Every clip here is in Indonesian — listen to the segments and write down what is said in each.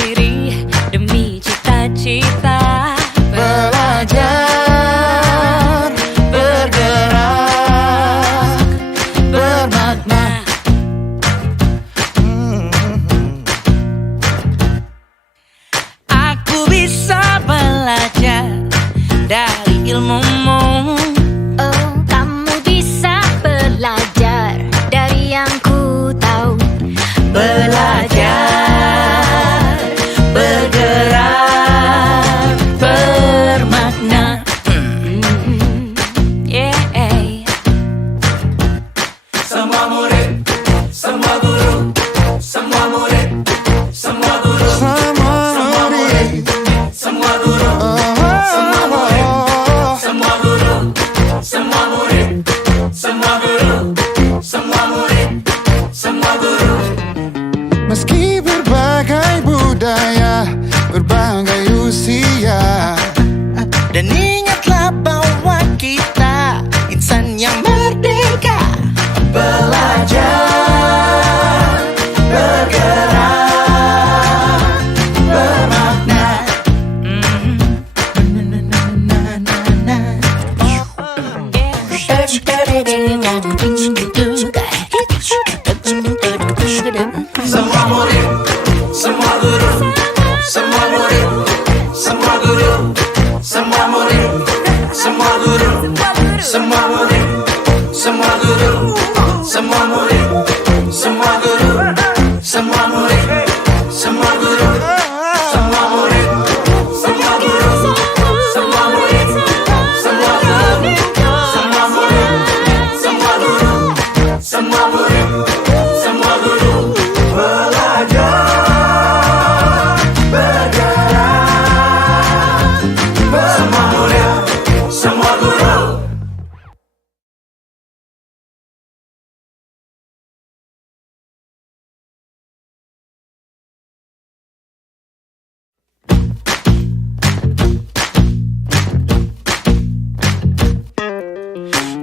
diri demi cita-cita. Belajar, bergerak, bermakna. Aku bisa belajar dari ilmumu. Oh, kamu bisa belajar dari yang ku tahu. Belajar, bergerak, bermakna. Yeah. Semua murid, semua guru, semua murid, semua guru, semua murid, semua guru, semua murid, semua guru, semua murid, semua guru, semua murid, semua guru. Meski berbagai budaya, berbagai usia, dan ingatlah bahwa kita insan yang merdeka. Belajar, bergerak, bermakna. Semua murid, semua guru, semua murid, semua guru, semua murid, semua guru, semua murid, semua guru, semua murid, semua guru, semua murid, semua guru, semua murid, semua guru, semua murid, semua guru, semua murid, semua guru, semua murid, semua guru. Belajar, bergerak, semua murid, semua guru.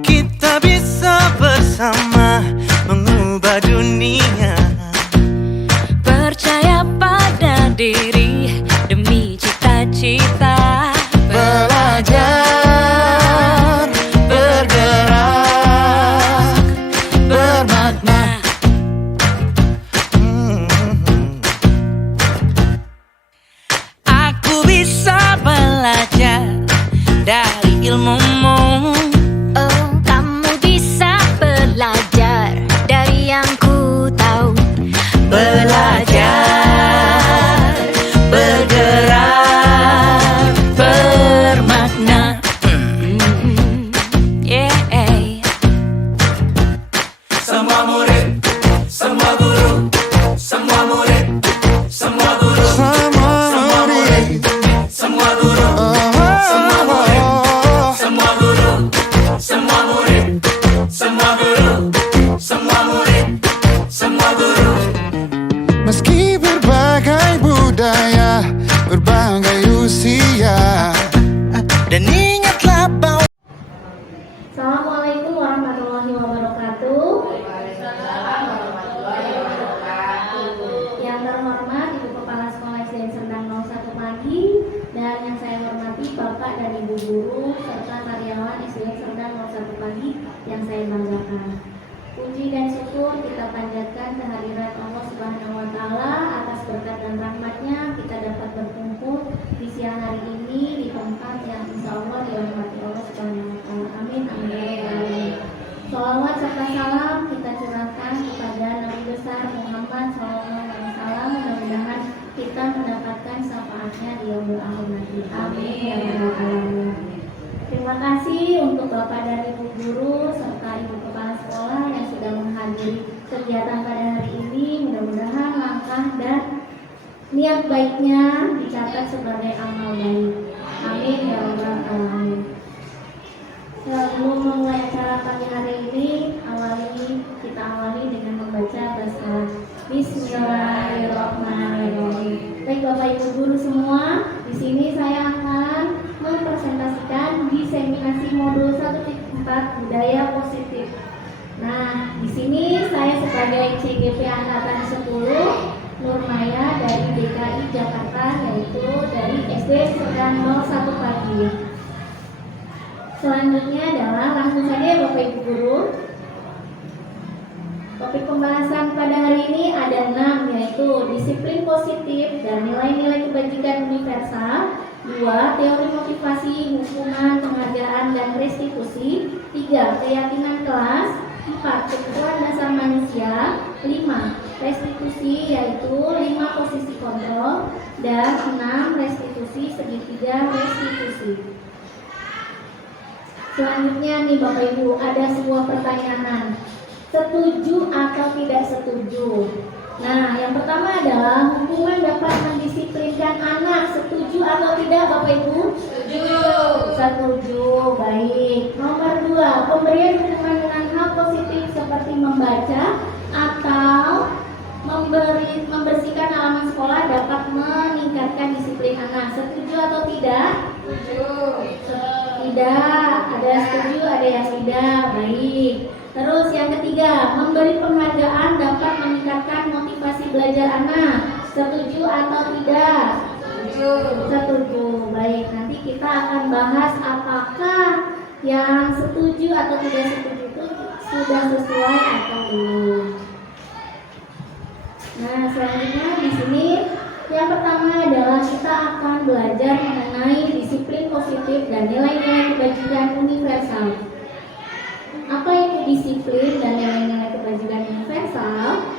Kita bisa bersama mengubah dunia. Percaya pada diri demi cita-cita. Belajar, bergerak, bermakna. Aku bisa belajar dari ilmumu. Oh, kamu bisa belajar dari yang ku tahu. Belajar, bergerak, bermakna. Yeah. Semua murid, semua guru, semua murid, semua guru, semua murid, semua guru, semua murid, semua guru, semua murid, semua guru, semua murid, semua guru. Meski berbagai budaya, berbagai usia, dan ingatlah bahwa Assalamualaikum warahmatullahi wabarakatuh. Yang terhormat Ibu Kepala Sekolah SDN Serdang 01 Pagi, dan yang saya hormati Bapak dan Ibu Guru serta karyawan SDN Serdang 01 Pagi yang saya banggakan. Puji dan syukur kita panjatkan kehadirat Allah Subhanahu wa Ta'ala atas berkat dan rahmatnya kita dapat berkumpul di siang hari ini di tempat yang insya Allah dirahmati Allah Subhanahu wa Ta'ala. Amin. Amin. Salawat serta salam kita curahkan kepada Nabi besar Muhammad SAW. Mudah-mudahan kita mendapatkan syafaatnya di yaumul akhir nanti. Amin. Ya Rabbal Alamin. Terima kasih untuk Bapak dan Ibu Guru serta Ibu Kepala Sekolah yang sudah menghadiri kegiatan pada hari ini. Mudah-mudahan langkah dan niat baiknya dicatat sebagai amal baik. Amin ya Rabbal Alamin. Sebelum memulai acara pagi hari ini, kita awali dengan membaca basmalah. Bismillahirrahmanirrahim. Baik Bapak Ibu Guru semua, di sini saya akan mempresentasikan diseminasi modul 1.4 budaya positif. Nah, di sini saya sebagai CGP angkatan 10 Nurmaya dari DKI Jakarta yaitu dari SD Serdang 01 Pagi. Selanjutnya adalah langsung saja ya Bapak Ibu Guru. Topik pembahasan pada hari ini ada 6, yaitu disiplin positif dan nilai-nilai kebajikan universal. 2. Teori motivasi, hukuman, penghargaan, dan restitusi. 3. Keyakinan kelas. 4. Kebutuhan dasar manusia. 5. Restitusi, yaitu 5 posisi kontrol. Dan 6. Restitusi segitiga restitusi. Selanjutnya nih Bapak Ibu, ada sebuah pertanyaan. Setuju atau tidak setuju? Nah, yang pertama adalah hukuman dapat mendisiplinkan anak. Setuju atau tidak Bapak Ibu? Setuju. Setuju, baik. Nomor 2, pemberian hukuman dengan hal positif seperti membaca atau membersihkan halaman sekolah dapat meningkatkan disiplin anak. Setuju atau tidak? Setuju. Tidak. Ada setuju, ada yang tidak. Baik. Terus yang ketiga, memberi penghargaan dapat meningkatkan motivasi belajar anak. Setuju atau tidak? Setuju. Setuju. Baik, nanti kita akan bahas apakah yang setuju atau tidak setuju itu sudah sesuai atau belum. Nah, selanjutnya di sini yang pertama adalah kita akan belajar mengenai disiplin positif dan nilai-nilai kebajikan universal. Apa itu disiplin dan nilai-nilai kebajikan universal?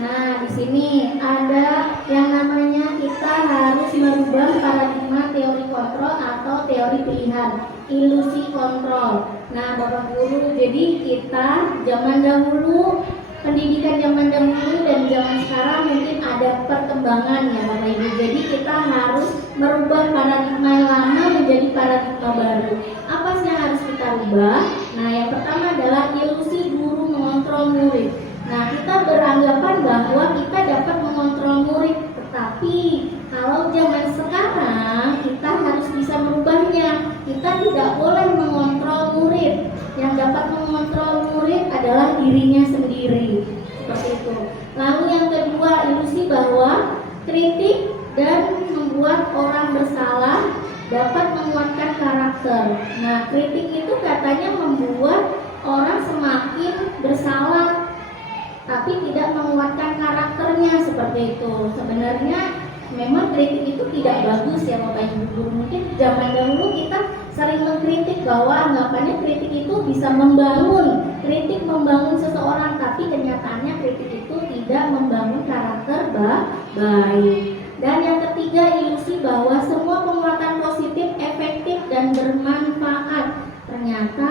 Nah, di sini ada yang namanya kita harus merubah paradigma teori kontrol atau teori pilihan, ilusi kontrol. Nah, Bapak Guru, jadi kita zaman dahulu, pendidikan zaman dahulu dan zaman sekarang mungkin ada perkembangan ya Bapak Ibu. Jadi kita harus merubah paradigma yang lama menjadi paradigma baru. Apa sih yang harus kita rubah? Nah, yang pertama adalah ilusi guru mengontrol murid. Nah, kita beranggapan bahwa kita dapat mengontrol murid, tetapi kalau zaman sekarang kita harus bisa merubahnya. Kita tidak boleh mengontrol murid. Yang dapat mengontrol murid adalah dirinya sendiri. Seperti itu. Lalu yang kedua, ilusi bahwa kritik dan membuat orang bersalah dapat menguatkan karakter. Nah, kritik itu katanya membuat orang semakin bersalah, tapi tidak menguatkan karakternya, seperti itu. Sebenarnya memang kritik itu tidak bagus ya Bapak Ibu Guru. Mungkin zaman dahulu kita sering mengkritik bahwa anggapannya kritik itu bisa membangun, kritik membangun seseorang, tapi kenyataannya kritik itu tidak membangun karakter baik. Dan yang ketiga, ilusi bahwa semua penguatan positif efektif dan bermanfaat. Ternyata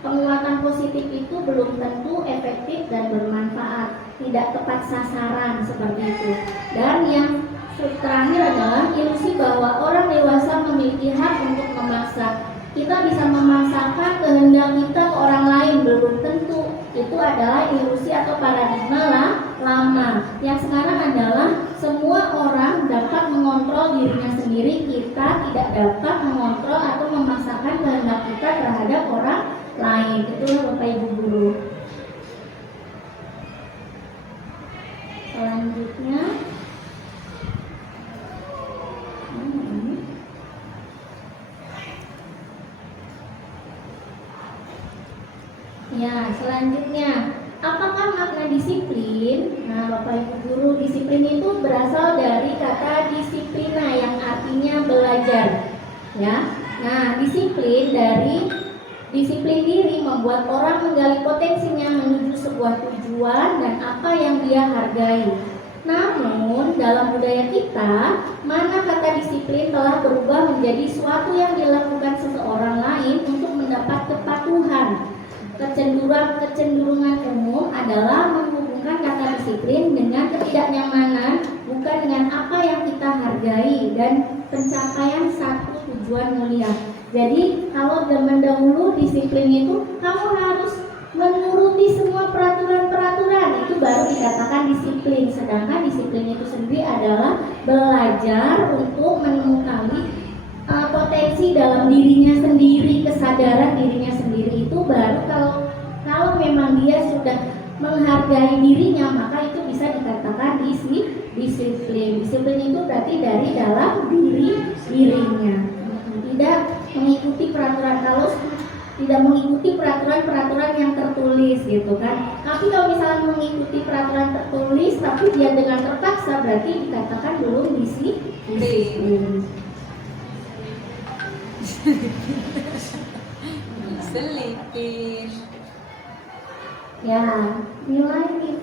penguatan positif itu belum tentu efektif dan bermanfaat, tidak tepat sasaran, seperti itu. Dan yang terakhir adalah ilusi bahwa orang dewasa memiliki hak untuk memaksa. Kita bisa memaksakan kehendak kita ke orang lain, belum tentu. Itu adalah ilusi atau paradigma lama. Yang sekarang adalah semua orang dapat mengontrol dirinya sendiri. Kita tidak dapat mengontrol atau memaksakan kehendak kita terhadap orang lain. Itulah Bapak Ibu Guru. Selanjutnya ya, selanjutnya apakah makna disiplin? Nah, Bapak Ibu Guru, disiplin itu berasal dari kata disiplina yang artinya belajar. Ya. Nah, disiplin diri membuat orang menggali potensinya menuju sebuah tujuan dan apa yang dia hargai. Namun, dalam budaya kita, mana kata disiplin telah berubah menjadi suatu yang dilakukan seseorang lain untuk mendapat kepatuhan. Kecenderungan umum adalah menghubungkan kata disiplin dengan ketidaknyamanan, bukan dengan apa yang kita hargai dan pencapaian satu tujuan mulia. Jadi, kalau zaman dahulu disiplin itu kamu harus menuruti semua peraturan-peraturan, itu baru dikatakan disiplin. Sedangkan disiplin itu sendiri adalah belajar untuk menemukan potensi dalam dirinya sendiri, kesadaran dirinya sendiri. Itu baru kalau memang dia sudah menghargai dirinya, maka itu bisa dikatakan disiplin. Disiplin itu berarti dari dalam dirinya. Tidak mengikuti peraturan, kalau tidak mengikuti peraturan-peraturan yang tertulis gitu kan. Tapi kalau misalnya mengikuti peraturan tertulis tapi dia dengan terpaksa, berarti dikatakan belum disiplin. Selipin. Ya, nilai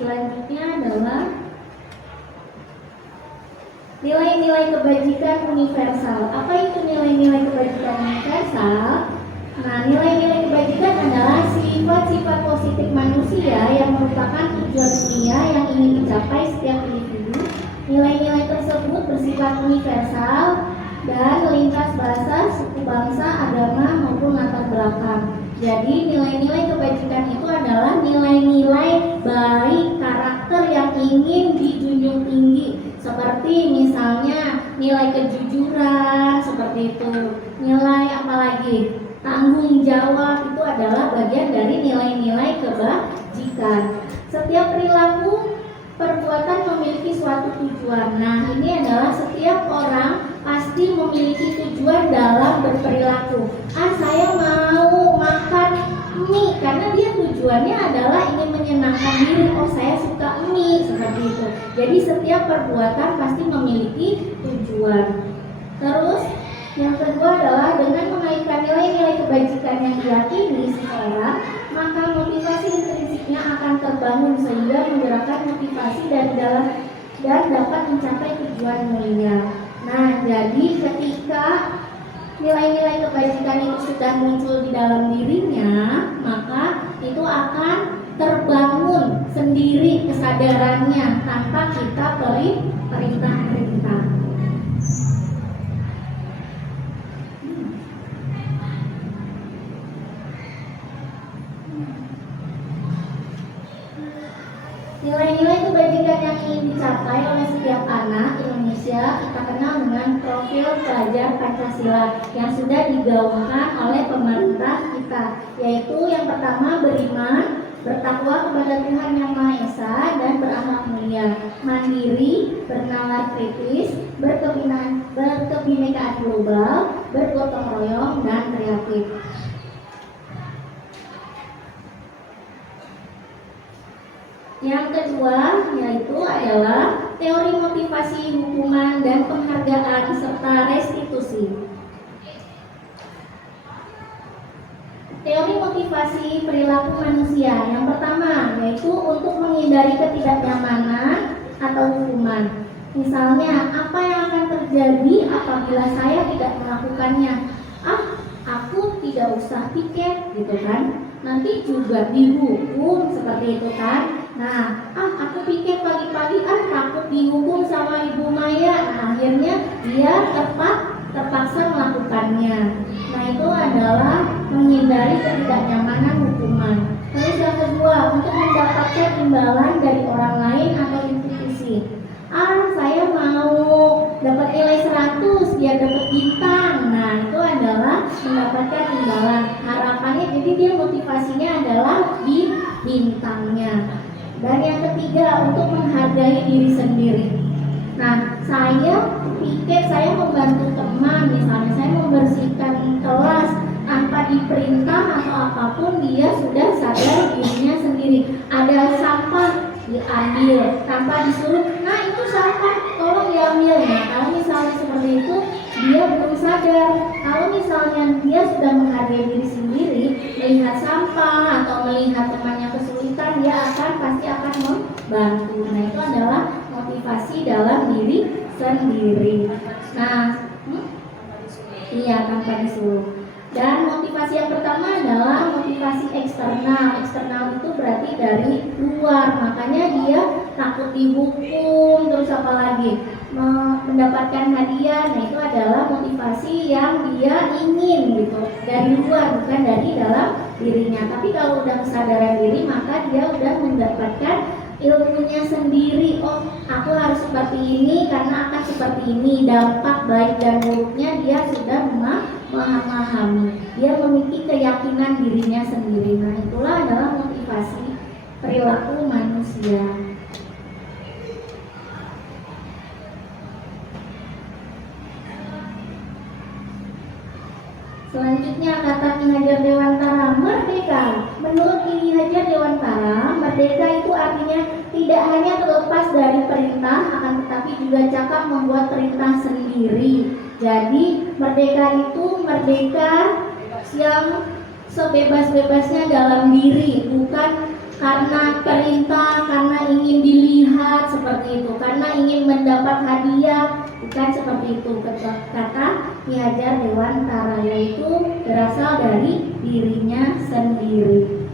selanjutnya adalah nilai-nilai kebajikan universal. Apa itu nilai-nilai kebajikan universal? Nah, nilai-nilai kebajikan adalah sifat-sifat positif manusia yang merupakan tujuan dunia yang ingin dicapai setiap individu. Nilai-nilai tersebut bersifat universal dan lintas bahasa, suku bangsa, agama maupun latar belakang. Jadi nilai-nilai kebajikan itu adalah nilai-nilai baik karakter yang ingin dijunjung tinggi. Seperti misalnya nilai kejujuran, seperti itu. Nilai apalagi? Tanggung jawab, itu adalah bagian dari nilai-nilai kebajikan. Setiap perilaku perbuatan memiliki suatu tujuan. Nah, ini adalah setiap orang pasti memiliki tujuan dalam berperilaku. Saya mau makan mie karena dia tujuannya adalah ingin menyenangkan diri. Saya suka mie, seperti itu. Jadi setiap perbuatan pasti memiliki tujuan. Terus yang kedua adalah dengan mengaitkan nilai-nilai kebajikan yang diyakini seseorang, maka motivasi intrinsiknya akan terbangun sehingga menggerakkan motivasi dari dalam dan dapat mencapai tujuan mulia. Nah, jadi ketika nilai-nilai kebajikan itu sudah muncul di dalam dirinya, maka itu akan terbangun sendiri kesadarannya tanpa kita perintah-perintah. Nilai-nilai kebajikan yang ingin dicapai oleh setiap anak Indonesia kita kenal dengan profil pelajar Pancasila yang sudah digaungkan oleh pemerintah kita, yaitu yang pertama beriman, bertakwa kepada Tuhan Yang Maha Esa dan berakhlak mulia, mandiri, bernalar kritis, berkebinekaan global, bergotong royong dan kreatif. Yang kedua yaitu adalah teori motivasi hukuman dan penghargaan serta restitusi. Teori motivasi perilaku manusia yang pertama yaitu untuk menghindari ketidaknyamanan atau hukuman. Misalnya, apa yang akan terjadi apabila saya tidak melakukannya? Aku tidak usah piket, gitu kan? Nanti juga dihukum, seperti itu kan? Nah, aku piket pagi-pagi, takut dihukum sama Ibu Maya. Nah, akhirnya dia terpaksa melakukannya. Nah, itu adalah menghindari ketidaknyamanan hukuman. Terus yang kedua, untuk mendapatkan imbalan dari orang lain atau institusi. Saya mau dapat nilai 100 biar dapat bintang. Nah, itu adalah mendapatkan imbalan. Harapannya, jadi dia motivasinya adalah di bintangnya. Dan yang ketiga, untuk menghargai diri sendiri. Nah, saya pikir saya membantu teman, misalnya saya membersihkan kelas tanpa diperintah atau apapun, dia sudah sadar dirinya sendiri. Ada sampah diambil tanpa disuruh, nah itu sampah, tolong diambil. Nah, kalau misalnya seperti itu, dia belum sadar. Kalau misalnya dia sudah menghargai diri sendiri, melihat sampah atau melihat temannya kesulitan, dia pasti akan membantu. Nah, itu adalah motivasi dalam diri sendiri. Nah, iya, tanpa disuruh. Dan motivasi yang pertama adalah motivasi eksternal. Eksternal itu berarti dari luar, makanya dia takut dihukum, terus apa lagi? Mendapatkan hadiah. Nah, itu adalah motivasi yang dia ingin gitu, dari luar, bukan dari dalam dirinya. Tapi kalau udah kesadaran diri, maka dia udah mendapatkan ilmunya sendiri. Aku harus seperti ini karena akan seperti ini. Dampak baik dan buruknya dia sudah memahami. Dia memiliki keyakinan dirinya sendiri. Nah, itulah adalah motivasi perilaku manusia. Selanjutnya kata Ki Hajar Dewantara, merdeka. Menurut Ki Hajar Dewantara, merdeka itu artinya tidak hanya terlepas dari perintah, akan tetapi juga cakap membuat perintah sendiri. Jadi merdeka itu merdeka yang sebebas-bebasnya dalam diri, bukan karena perintah, karena ingin dilihat seperti itu, karena ingin mendapat hadiah, bukan seperti itu. Kata Ki Hajar Dewantara, yaitu berasal dari dirinya sendiri.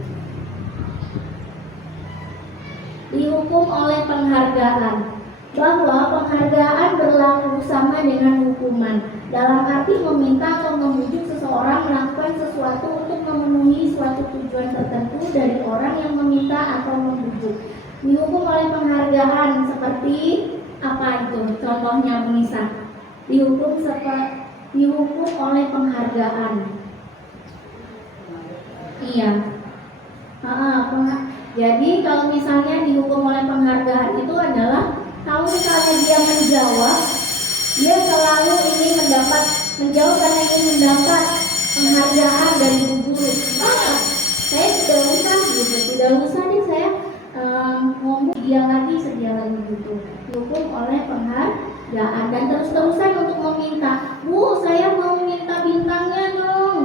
Dihukum oleh penghargaan, bahwa penghargaan berlaku sama dengan hukuman, dalam arti meminta atau membujuk seseorang melakukan sesuatu untuk memenuhi suatu tujuan tertentu dari orang yang meminta atau membujuk. Dihukum oleh penghargaan seperti apa itu? Contohnya Nisa. Dihukum oleh penghargaan. Iya. Jadi kalau misalnya dihukum oleh penghargaan itu adalah kalau misalnya dia menjawab, dia selalu ingin menjawab karena ingin mendapat penghargaan dari guru. Saya tidak usah deh saya ngomong sedia lagi gitu. Dihukum oleh penghargaan dan terus-terusan untuk meminta, Bu, saya mau minta bintangnya dong.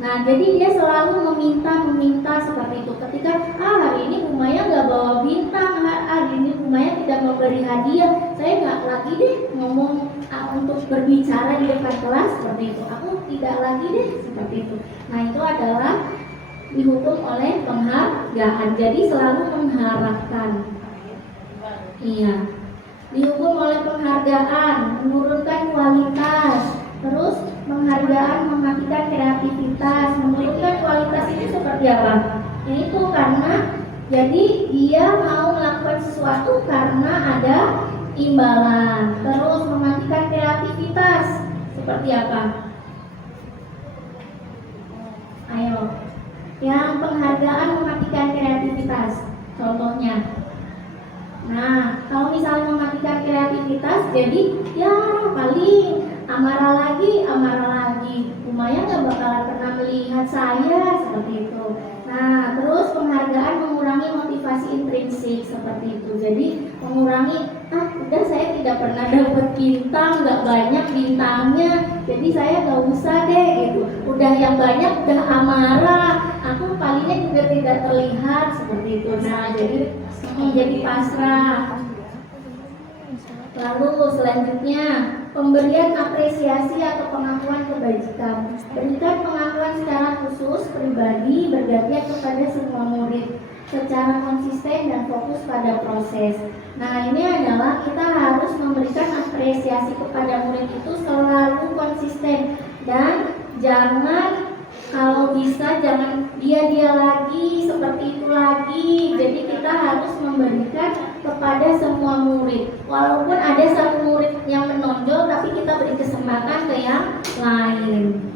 Nah, jadi dia selalu meminta seperti itu. Ketika hari ini Bu Maya nggak bawa bintang, hari ini Bu Maya tidak memberi hadiah, saya nggak lagi deh ngomong untuk berbicara di depan kelas seperti itu. Aku tidak lagi deh seperti itu. Nah, itu adalah dihukum oleh penghargaan. Jadi selalu mengharapkan. Iya. Dihukum oleh penghargaan, menurunkan kualitas. Terus penghargaan mematikan kreativitas. Menurunkan kualitas ini seperti apa? Itu karena jadi dia mau melakukan sesuatu karena ada imbalan. Terus mematikan kreativitas seperti apa? Ayo. Yang penghargaan mematikan kreativitas. Contohnya. Nah, kalau misalnya mematikan kreativitas, jadi ya paling amarah lagi. Lumayan gak bakalan pernah melihat saya seperti itu. Nah, terus penghargaan mengurangi motivasi intrinsik seperti itu. Jadi mengurangi, udah saya tidak pernah dapat bintang, gak banyak bintangnya, jadi saya gak usah deh gitu. Udah yang banyak udah amarah, aku palingnya juga tidak terlihat seperti itu. Nah, jadi pasrah. Lalu selanjutnya pemberian apresiasi atau pengakuan kebajikan. Berikan pengakuan secara khusus pribadi bergantian kepada semua murid secara konsisten dan fokus pada proses. Nah, ini adalah kita harus memberikan apresiasi kepada murid itu selalu konsisten dan jangan, kalau bisa jangan dia lagi seperti itu lagi. Jadi kita harus memberikan kepada semua murid. Walaupun ada satu murid yang menonjol, tapi kita beri kesempatan ke yang lain.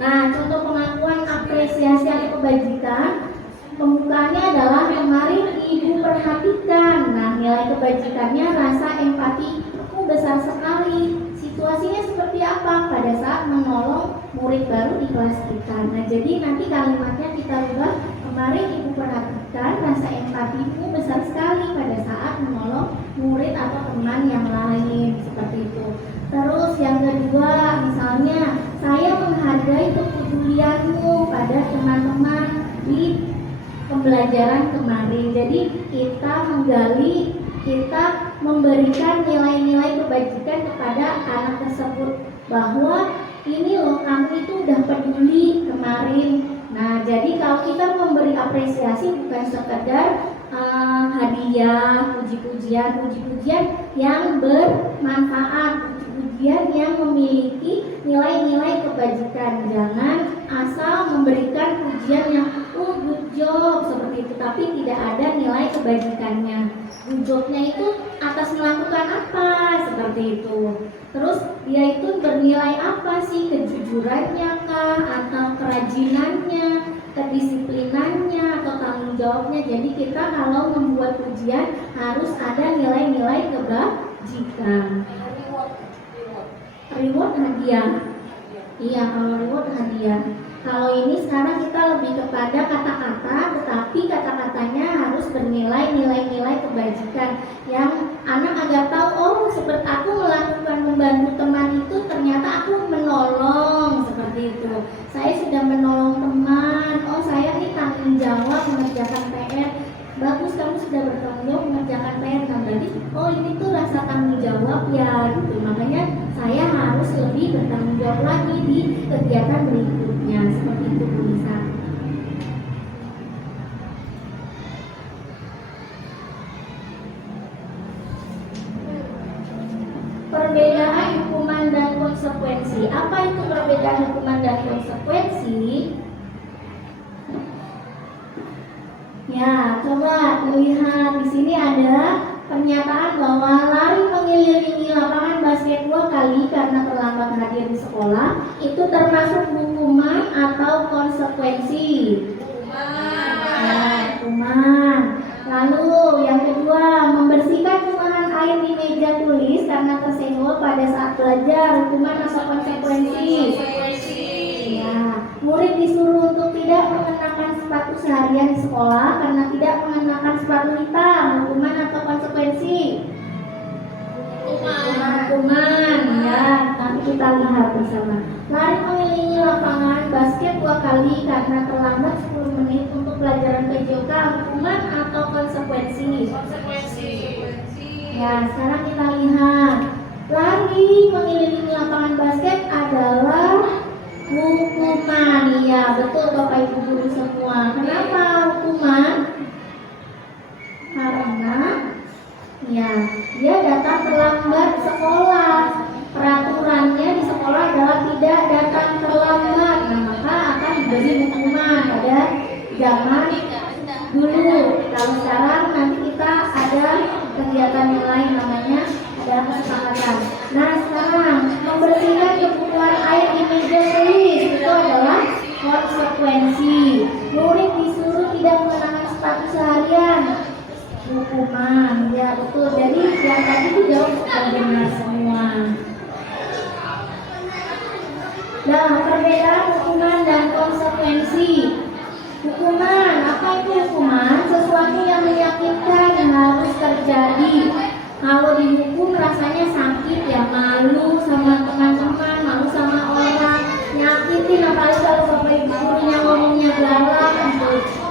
Nah, contoh pengakuan apresiasi atau kebajikan, pembukaannya adalah kemarin Ibu perhatikan. Nah, nilai kebajikannya rasa empati aku besar sekali. Situasinya seperti apa pada saat menolong murid baru di kelas kita. Nah, jadi nanti kalimatnya kita ubah, kemarin Ibu perhatikan rasa empatimu besar sekali pada saat menolong murid atau teman yang lain seperti itu. Terus yang kedua, misalnya saya menghargai kepedulianmu pada teman-teman di pembelajaran kemarin. Jadi kita memberikan nilai-nilai kebajikan kepada anak tersebut, bahwa ini loh kamu itu udah peduli kemarin. Nah, jadi kalau kita memberi apresiasi bukan sekedar hadiah, puji-pujian yang bermanfaat, pujian yang memiliki nilai-nilai kebajikan. Jangan asal memberikan pujian yang good job seperti itu, tapi tidak ada nilai kebajikannya. Good jobnya itu atas melakukan apa seperti itu. Terus dia itu bernilai apa sih, kejujurannya kah, atau kerajinannya, kedisiplinannya, atau tanggung jawabnya. Jadi kita kalau membuat pujian harus ada nilai-nilai kebajikan. Reward hadiah. Iya, kalau reward hadiah. Kalau ini sekarang kita lebih kepada kata-kata, tetapi kata-katanya harus bernilai nilai-nilai kebajikan yang anak agak tahu, oh seperti aku melakukan membantu teman itu ternyata aku menolong, seperti itu. Saya sudah menolong teman, oh saya ini tanggung jawab mengerjakan PR. Bagus, kamu sudah bertanggung jawab mengerjakan PR. Nah berarti, oh ini tuh rasa tanggung jawab ya gitu. Makanya saya harus lebih bertanggung jawab lagi di kegiatan berikutnya. Seperti itu Bu Nisa. Perbedaan hukuman dan konsekuensi. Apa itu perbedaan hukuman dan konsekuensi? Ya, coba lihat di sini ada pernyataan bahwa lari mengelilingi lapangan basket 2 kali karena terlambat hadir di sekolah itu termasuk hukuman atau konsekuensi? Ya, hukuman. Lalu yang kedua, membersihkan kumahan air di meja tulis karena tersenggol pada saat belajar, hukuman atau konsekuensi? Ya, murid disuruh untuk tidak mengenakan sepatu seharian di sekolah karena tidak mengenakan sepatu hitam, hukuman atau konsekuensi? Hukuman. Ya, nanti kita lihat bersama. Lari mengelilingi lapangan basket 2 kali karena terlambat 10 menit untuk pelajaran PJK, hukuman atau konsekuensi? Ya, sekarang kita lihat. Lari mengelilingi lapangan basket adalah hukuman. Iya, betul Bapak Ibu guru semua. Kenapa hukuman? Karena ya, dia datang terlambat sekolah. Peraturannya di sekolah adalah tidak datang terlambat. Nah, maka akan diberi hukuman pada zaman dulu. Kalau sekarang nanti kita ada kegiatan yang lain namanya ada kesepakatan. Nah, sekarang membersihkan kebutuhan air di meja tulis itu adalah konsekuensi. Murid disuruh tidak mengenakan sepatu seharian, hukuman. Ya betul. Jadi yang tadi dijawab sudah benar semua. Nah, perbedaan hukuman dan konsekuensi. Hukuman, apa itu hukuman? Sesuatu yang menyakitkan harus terjadi. Kalau dihukum rasanya sakit ya, malu sama teman-teman, malu sama orang, nyakitin, apalagi kalau Bapak Ibu gurunya ngomongnya galak,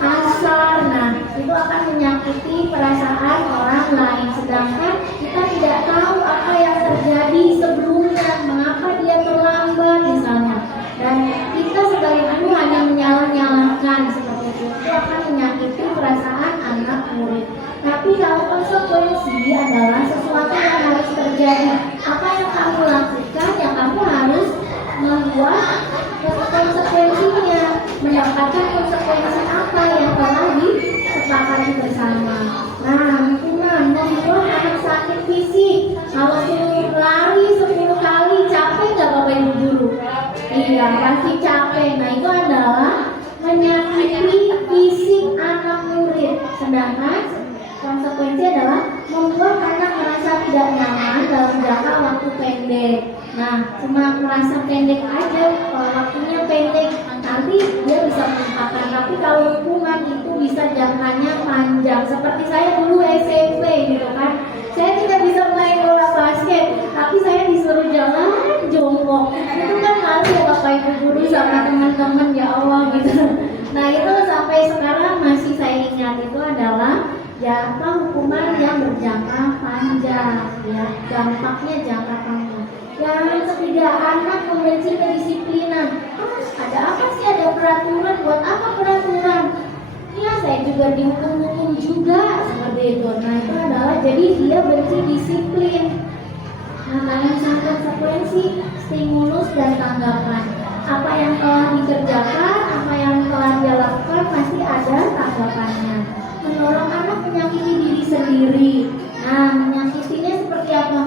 kasar. Nah, itu akan menyakiti perasaan orang lain. Sedangkan kita tidak tahu apa yang terjadi sebelumnya, mengapa dia terlambat misalnya. Dan kita sebagai guru hanya menyalah-nyalahkan seperti itu akan menyakiti perasaan anak murid. Tapi kalau konsekuensi adalah sesuatu yang harus terjadi. Apa yang kamu lakukan, ya kamu harus membuat konsekuensinya, mendapatkan konsekuensi apa yang telah disepakati bersama. Nah, hukuman membuat anak sakit fisik. Kalau suruh lari 10 kali, capek nggak Bapak Ibu guru? Iya, pasti capek. Nah, itu adalah menyakiti fisik anak murid. Sedangkan konsekuensi adalah membuat anak merasa tidak nyaman dalam jangka waktu pendek. Nah, cuma merasa pendek aja, waktunya pendek, nanti dia bisa melupakan. Tapi kalau hukuman itu bisa jangkanya panjang. Seperti saya dulu SMP gitu kan, saya tidak bisa main bola basket, tapi saya disuruh jalan jongkok. Itu kan malu ya Bapak Ibu guru sama teman-teman, ya Allah gitu. Nah, itu sampai sekarang masih saya ingat, itu adalah jangka hukuman yang berjangka panjang, ya, dampaknya jangka panjang. Yang ketiga, anak membenci kedisiplinan. Ada apa sih, ada peraturan? Buat apa peraturan? Ya, saya juga dihukum-hukum juga seperti itu. Nah, itu adalah jadi dia benci disiplin. Nah, kalian konsekuensi, stimulus dan tanggapan. Apa yang telah dikerjakan, apa yang telah dia lakukan pasti ada tanggapannya. Mendorong anak menyakiti diri sendiri. Nah, menyakitinya seperti apa?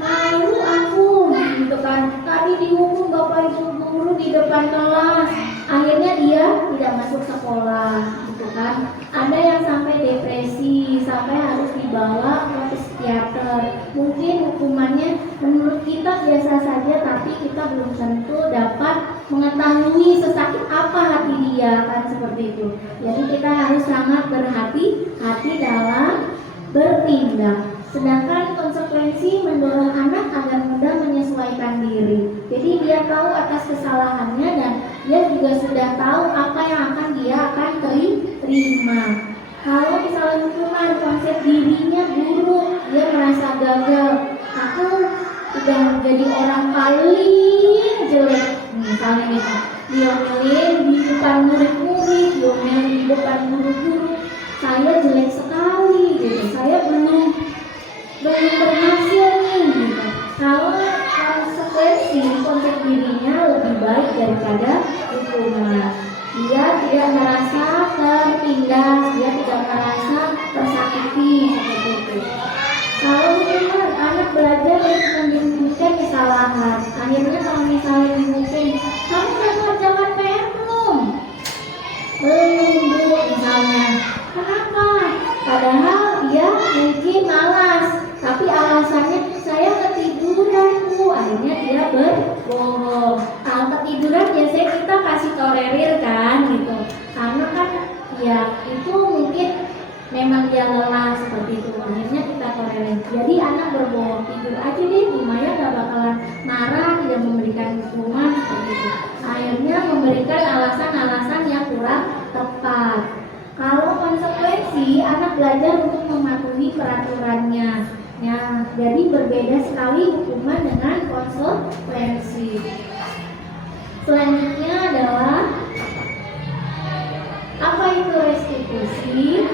Malu aku, gitu kan. Tadi dihukum Bapak Ibu guru di depan kelas, akhirnya dia tidak masuk sekolah, gitu kan. Ada yang sampai depresi, sampai harus dibawa ke psikiater. psikiater. Mungkin hukumannya menurut kita biasa saja, tapi kita belum tentu dapat mengetahui sesakit apa hati dia, kan seperti itu. Jadi kita harus sangat berhati-hati dalam bertindak. Sedangkan konsekuensi mendorong anak agar mudah menyesuaikan diri. Jadi dia tahu atas kesalahannya dan dia juga sudah tahu apa yang dia akan terima. Kalau misalnya hukuman konsep dirinya buruk, dia merasa gagal. Aku udah menjadi orang paling jelek. Misalnya nih, diomelin di depan murid-murid, diomelin di depan guru-guru. Saya jelek sekali, gitu. Saya belum berhasil nih, gitu. Kalau konsekuensi konsep dirinya lebih baik daripada hukuman. Dia tidak merasa tertindas, dia tidak merasa tersakiti, seperti itu. Kalau hukuman, anak belajar menyembunyikan kesalahan. Akhirnya kalau misalnya dihukum, kamu sudah mengerjakan PR belum? Belum, Bu, misalnya. Kenapa? Padahal dia mungkin malas, tapi alasannya saya ketiduran, Bu. Akhirnya dia berbohong. Kalau ketiduran biasanya kita kasih tolerir kan, gitu. Karena kan ya itu mungkin memang dia lelah seperti itu. Akhirnya kita tolerir. Jadi anak berbohong, tidur aja deh, lumayan gak bakalan marah, tidak memberikan hukuman seperti itu. Akhirnya memberikan alasan-alasan yang kurang tepat. Kalau konsekuensi, anak belajar untuk mematuhi peraturannya. Ya, jadi berbeda sekali hukuman dengan konsekuensi. Selanjutnya adalah apa itu restitusi?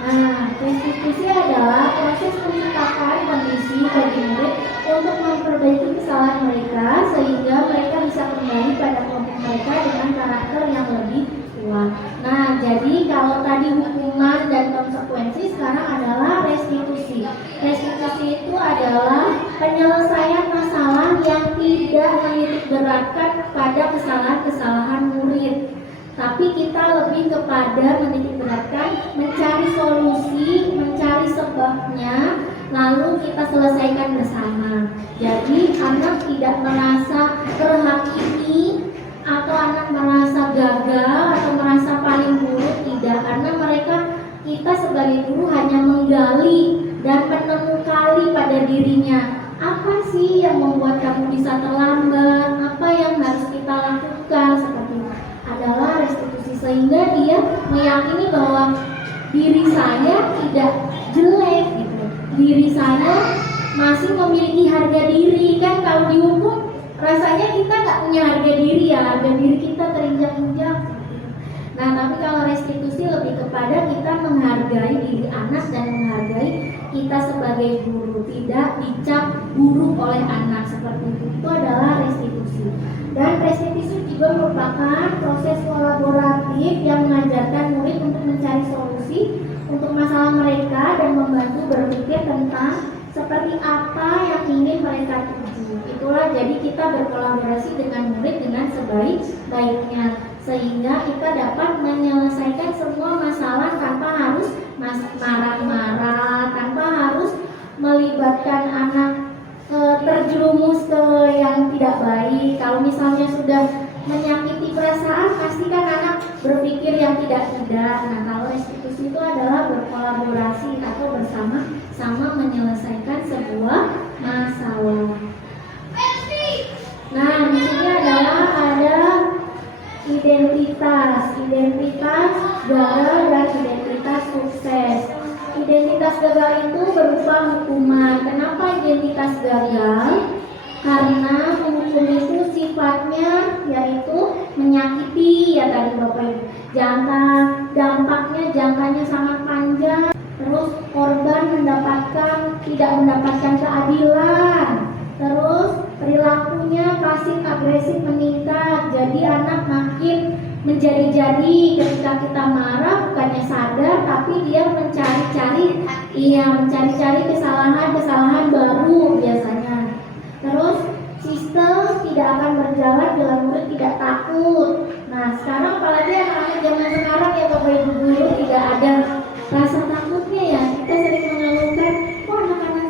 Nah, restitusi adalah proses menciptakan kondisi bagi murid untuk memperbaiki kesalahan mereka sehingga mereka bisa kembali pada kelompok mereka dengan karakter yang lebih kuat. Nah, jadi kalau tadi hukuman dan konsekuensi, sekarang adalah restitusi. Restitusi itu adalah penyelesaian masalah yang tidak menitik beratkan pada kesalahan-kesalahan murid. Tapi kita lebih kepada menitik beratkan mencari solusi, mencari sebabnya, lalu kita selesaikan bersama. Jadi anak tidak merasa terhakimi atau anak merasa gagal atau merasa paling buruk, tidak, karena kita sebagai guru hanya menggali dan menemu kali pada dirinya. Apa sih yang membuat kamu bisa terlambat? Apa yang harus kita lakukan? Seperti itu adalah restitusi, sehingga dia meyakini bahwa diri saya tidak jelek, gitu. Diri saya masih memiliki harga diri. Kan kalau dihukum rasanya kita nggak punya harga diri, ya, harga diri kita terinjak-injak. Nah, tapi kalau restitusi lebih kepada kita menghargai diri anak dan menghargai kita sebagai guru, tidak dicap buruk oleh anak seperti itu. Itu adalah restitusi. Dan restitusi juga merupakan proses kolaboratif yang mengajarkan murid untuk mencari solusi untuk masalah mereka dan membantu berpikir tentang seperti apa yang ingin mereka tuju. Itulah jadi kita berkolaborasi dengan murid dengan sebaik-baiknya, sehingga kita dapat menyelesaikan semua masalah tanpa harus marah-marah, tanpa harus melibatkan anak terjerumus ke yang tidak baik. Kalau misalnya sudah menyakiti perasaan, pasti kan anak berpikir yang tidak-tidak. Nah, kalau restitusi itu adalah berkolaborasi atau bersama-sama menyelesaikan sebuah masalah. Nah, di sini adalah ada identitas gagal dan identitas sukses. Identitas gagal itu berupa hukuman. Kenapa identitas gagal? Karena hukum itu sifatnya yaitu menyakiti, ya tadi Bapak Ibu. Jangkanya sangat panjang. Terus korban tidak mendapatkan keadilan. Terus perilakunya pasif agresif meningkat. Jadi anak makin menjadi-jadi. Ketika kita marah bukannya sadar, tapi dia mencari-cari kesalahan baru biasanya. Terus sistem tidak akan berjalan bila murid tidak takut. Nah, sekarang apalagi anak-anak zaman sekarang ya Bapak Ibu guru tidak ada rasa takutnya, ya. Kita sering mengeluhkan, kok anak-anak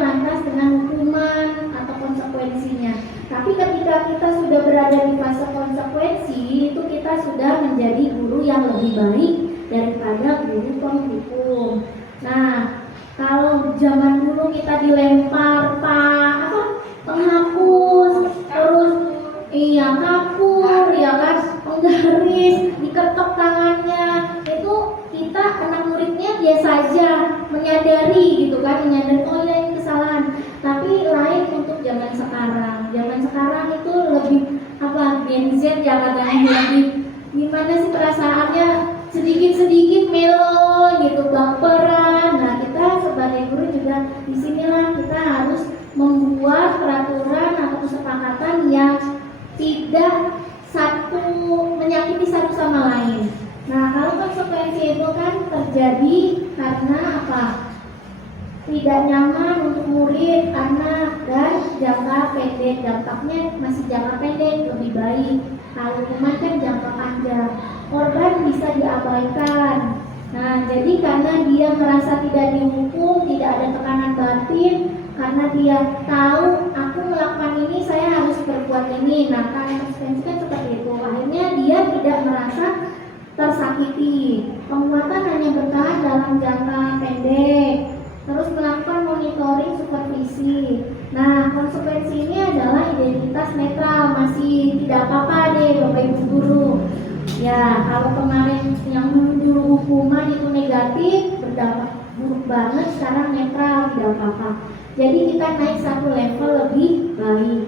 lantas dengan hukuman atau konsekuensinya. Tapi ketika kita sudah berada di fase konsekuensi, itu kita sudah menjadi guru yang lebih baik daripada guru penghukum. Nah, kalau zaman dulu kita dilempar penghapus, terus kapur, ya kan, penggaris, diketok tangannya, itu kita anak muridnya biasa aja menyadari gitu kan, menyadari oh ya ini kesalahan. Tapi lain untuk zaman sekarang. Zaman sekarang itu lebih Gen Z ya katanya, lebih gimana sih perasaannya, sedikit-sedikit melo gitu, baperan. Nah, kita sebagai guru juga disinilah kita harus membuat peraturan atau kesepakatan yang tidak menyakiti satu sama lain. Nah, kalau konsekuensi itu kan terjadi karena apa? Tidak nyaman untuk murid, anak, dan jangka pendek. Dampaknya masih jangka pendek lebih baik. Kalau hukuman kan jangka panjang. Korban bisa diabaikan. Nah, jadi karena dia merasa tidak dihukum, tidak ada tekanan batin, karena dia tahu aku melakukan ini, saya harus berbuat ini. Nah, konsekuensi kan seperti itu. Akhirnya dia tidak merasa tersakiti. Penguatan hanya bertahan dalam jangka pendek. Terus melakukan monitoring supervisi. Nah, konsekuensi ini adalah identitas netral, masih tidak apa-apa deh Bapak Ibu guru. Ya, kalau kemarin yang dulu hukuman itu negatif, berdampak buruk banget, sekarang netral, tidak apa-apa. Jadi kita naik satu level lebih baik.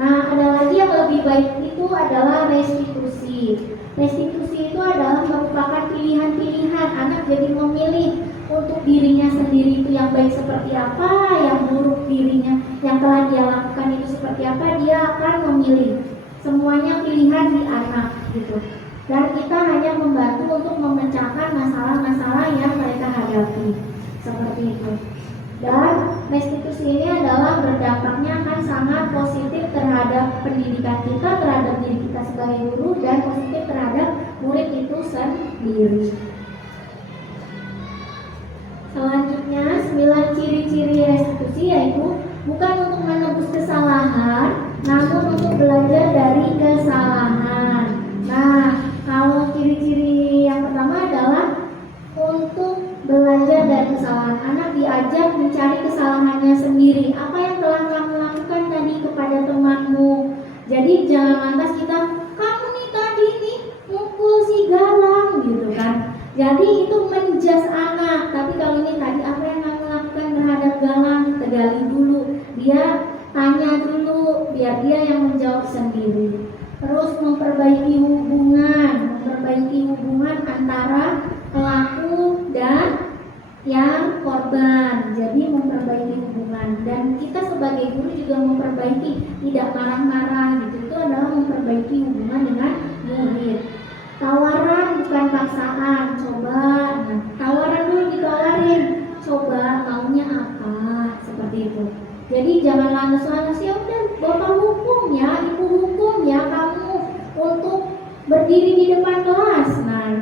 Nah, ada lagi yang lebih baik itu adalah restitusi. Restitusi itu adalah merupakan pilihan-pilihan. Anak jadi memilih untuk dirinya sendiri itu yang baik seperti apa, yang buruk dirinya yang telah dia lakukan itu seperti apa, dia akan memilih. Semuanya pilihan di anak gitu. Dan kita hanya membantu untuk memecahkan masalah-masalah yang mereka hadapi. Seperti itu. Dan restitusi ini adalah berdampaknya akan sangat positif terhadap pendidikan kita, terhadap diri kita sebagai guru, dan positif terhadap murid itu sendiri. Selanjutnya, 9 ciri-ciri restitusi yaitu bukan untuk menebus kesalahan, namun untuk belajar dari kesalahan. Nah, kalau ciri-ciri yang pertama adalah untuk belajar dari kesalahan. Anak diajak mencari kesalahannya sendiri. Apa yang telah kamu lakukan tadi kepada temanmu? Jadi jangan lantas kita, kamu nih tadi nih mukul si Galang gitu kan. Jadi itu menjas anak. Tapi kalau ini tadi apa yang kamu lakukan terhadap Galang? Tegali dulu. Dia tanya dulu biar dia yang menjawab sendiri. Terus memperbaiki hubungan antara pelaku dan yang korban. Jadi memperbaiki hubungan, dan kita sebagai guru juga memperbaiki, tidak marah-marah gitu. Itu adalah memperbaiki hubungan dengan murid. Tawaran bukan paksaan. Coba, tawaran dulu ditawarin. Coba maunya apa? Seperti itu. Jadi jangan lantas-lantas ya udah bapak hukum ya, ibu hukum ya kamu untuk berdiri di depan kelas. Nah,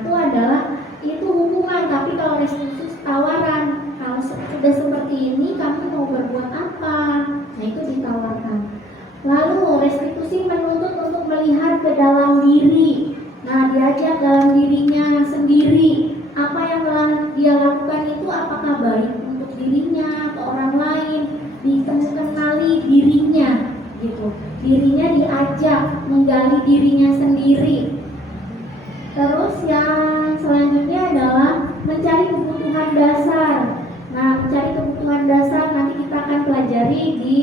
itu hukuman. Tapi kalau restitusi tawaran, kalau sudah seperti ini kamu mau berbuat apa? Nah, itu ditawarkan. Lalu restitusi menuntut untuk melihat ke dalam diri. Nah, diajak dalam dirinya sendiri. Apa yang telah dia lakukan itu apakah baik untuk dirinya atau orang lain? Dikenali dirinya gitu. Dirinya diajak menggali dirinya sendiri. Terus yang selanjutnya adalah mencari kebutuhan dasar. Nah, mencari kebutuhan dasar nanti kita akan pelajari di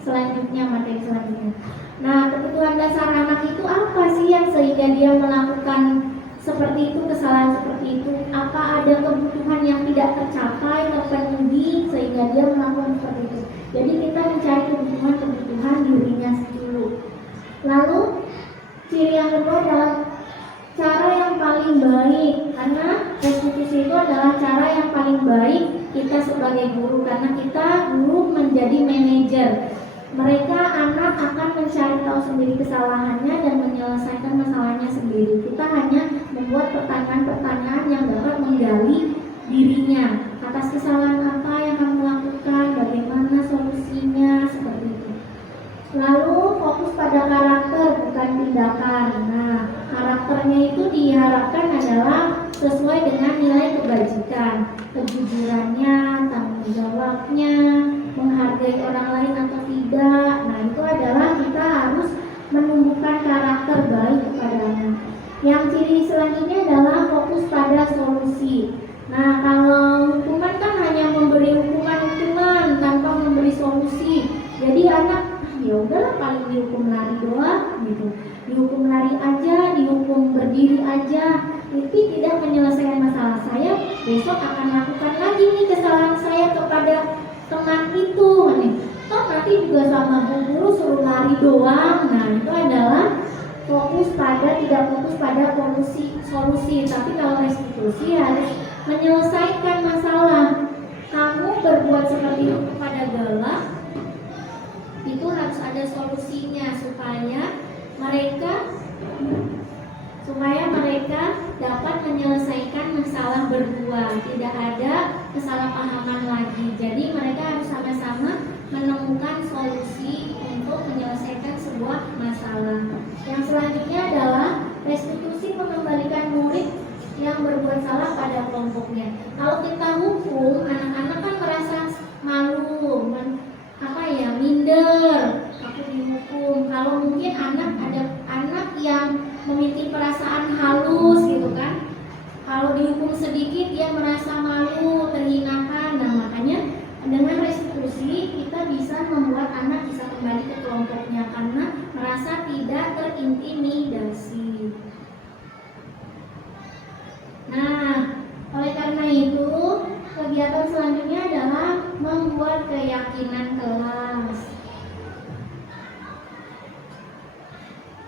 selanjutnya, materi selanjutnya. Nah, kebutuhan dasar anak itu apa sih yang sehingga dia melakukan seperti itu, kesalahan seperti itu? Apa ada kebutuhan yang tidak tercapai, terpenuhi sehingga dia melakukan seperti itu? Jadi kita mencari kebutuhan dirinya dulu. Lalu ciri yang kedua adalah cara yang paling baik, karena restitusi itu adalah cara yang paling baik kita sebagai guru, karena kita guru menjadi manajer. Mereka anak akan mencari tahu sendiri kesalahannya dan menyelesaikan masalahnya sendiri. Kita hanya membuat pertanyaan-pertanyaan yang dapat menggali dirinya. Atas kesalahan apa yang kamu lakukan, bagaimana pada karakter bukan tindakan. Nah, karakternya itu diharapkan adalah sesuai dengan nilai kebajikan, kejujurannya, tanggung jawabnya, menghargai orang lain atau tidak. Nah, itu adalah kita harus menumbuhkan karakter baik kepada anak. Yang ciri selanjutnya adalah fokus pada solusi. Nah, kalau hukuman kan hanya memberi hukuman tanpa memberi solusi. Jadi anak ya udahlah paling dihukum lari doang gitu. Dihukum lari aja, dihukum berdiri aja. Itu tidak menyelesaikan masalah. Saya besok akan lakukan lagi nih kesalahan saya kepada teman itu nih. Toh nanti juga sama bu guru suruh lari doang. Nah, itu adalah tidak fokus pada solusi. Tapi kalau restitusi harus menyelesaikan masalah. Kamu berbuat seperti itu kepada galak, itu harus ada solusinya supaya mereka dapat menyelesaikan masalah berdua, tidak ada kesalahpahaman lagi. Jadi mereka harus sama-sama menemukan solusi untuk menyelesaikan sebuah masalah. Yang selanjutnya adalah restitusi mengembalikan murid yang berbuat salah pada kelompoknya. Kalau kita hukum, anak-anak kan merasa malu, minder, aku dihukum. Kalau mungkin ada anak yang memiliki perasaan halus gitu kan, kalau dihukum sedikit dia merasa malu, terhinakan. Nah, makanya dengan restitusi kita bisa membuat anak bisa kembali ke kelompoknya karena merasa tidak terintimidasi. Nah, oleh karena itu kegiatan selanjutnya adalah membuat keyakinan kelas.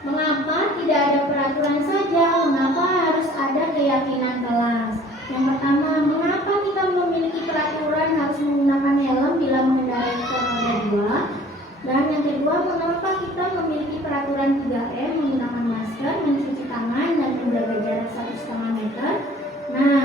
Mengapa tidak ada peraturan saja? Mengapa harus ada keyakinan kelas? Yang pertama, mengapa kita memiliki peraturan harus menggunakan helm bila mengendarai motor roda 2? Dan yang kedua, mengapa kita memiliki peraturan 3M menggunakan masker, mencuci tangan, dan menjaga jarak 1,5 meter? Nah,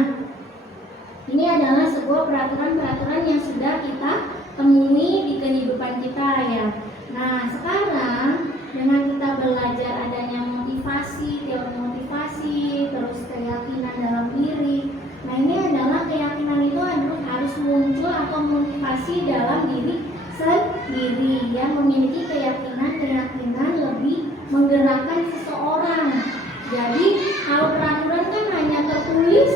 ini adalah sebuah peraturan-peraturan yang sudah kita temui di kehidupan kita ya. Nah, sekarang dengan kita belajar adanya motivasi, teori motivasi, terus keyakinan dalam diri. Nah, ini adalah keyakinan itu harus muncul atau motivasi dalam diri sendiri yang memiliki keyakinan lebih menggerakkan seseorang. Jadi, kalau peraturan kan hanya tertulis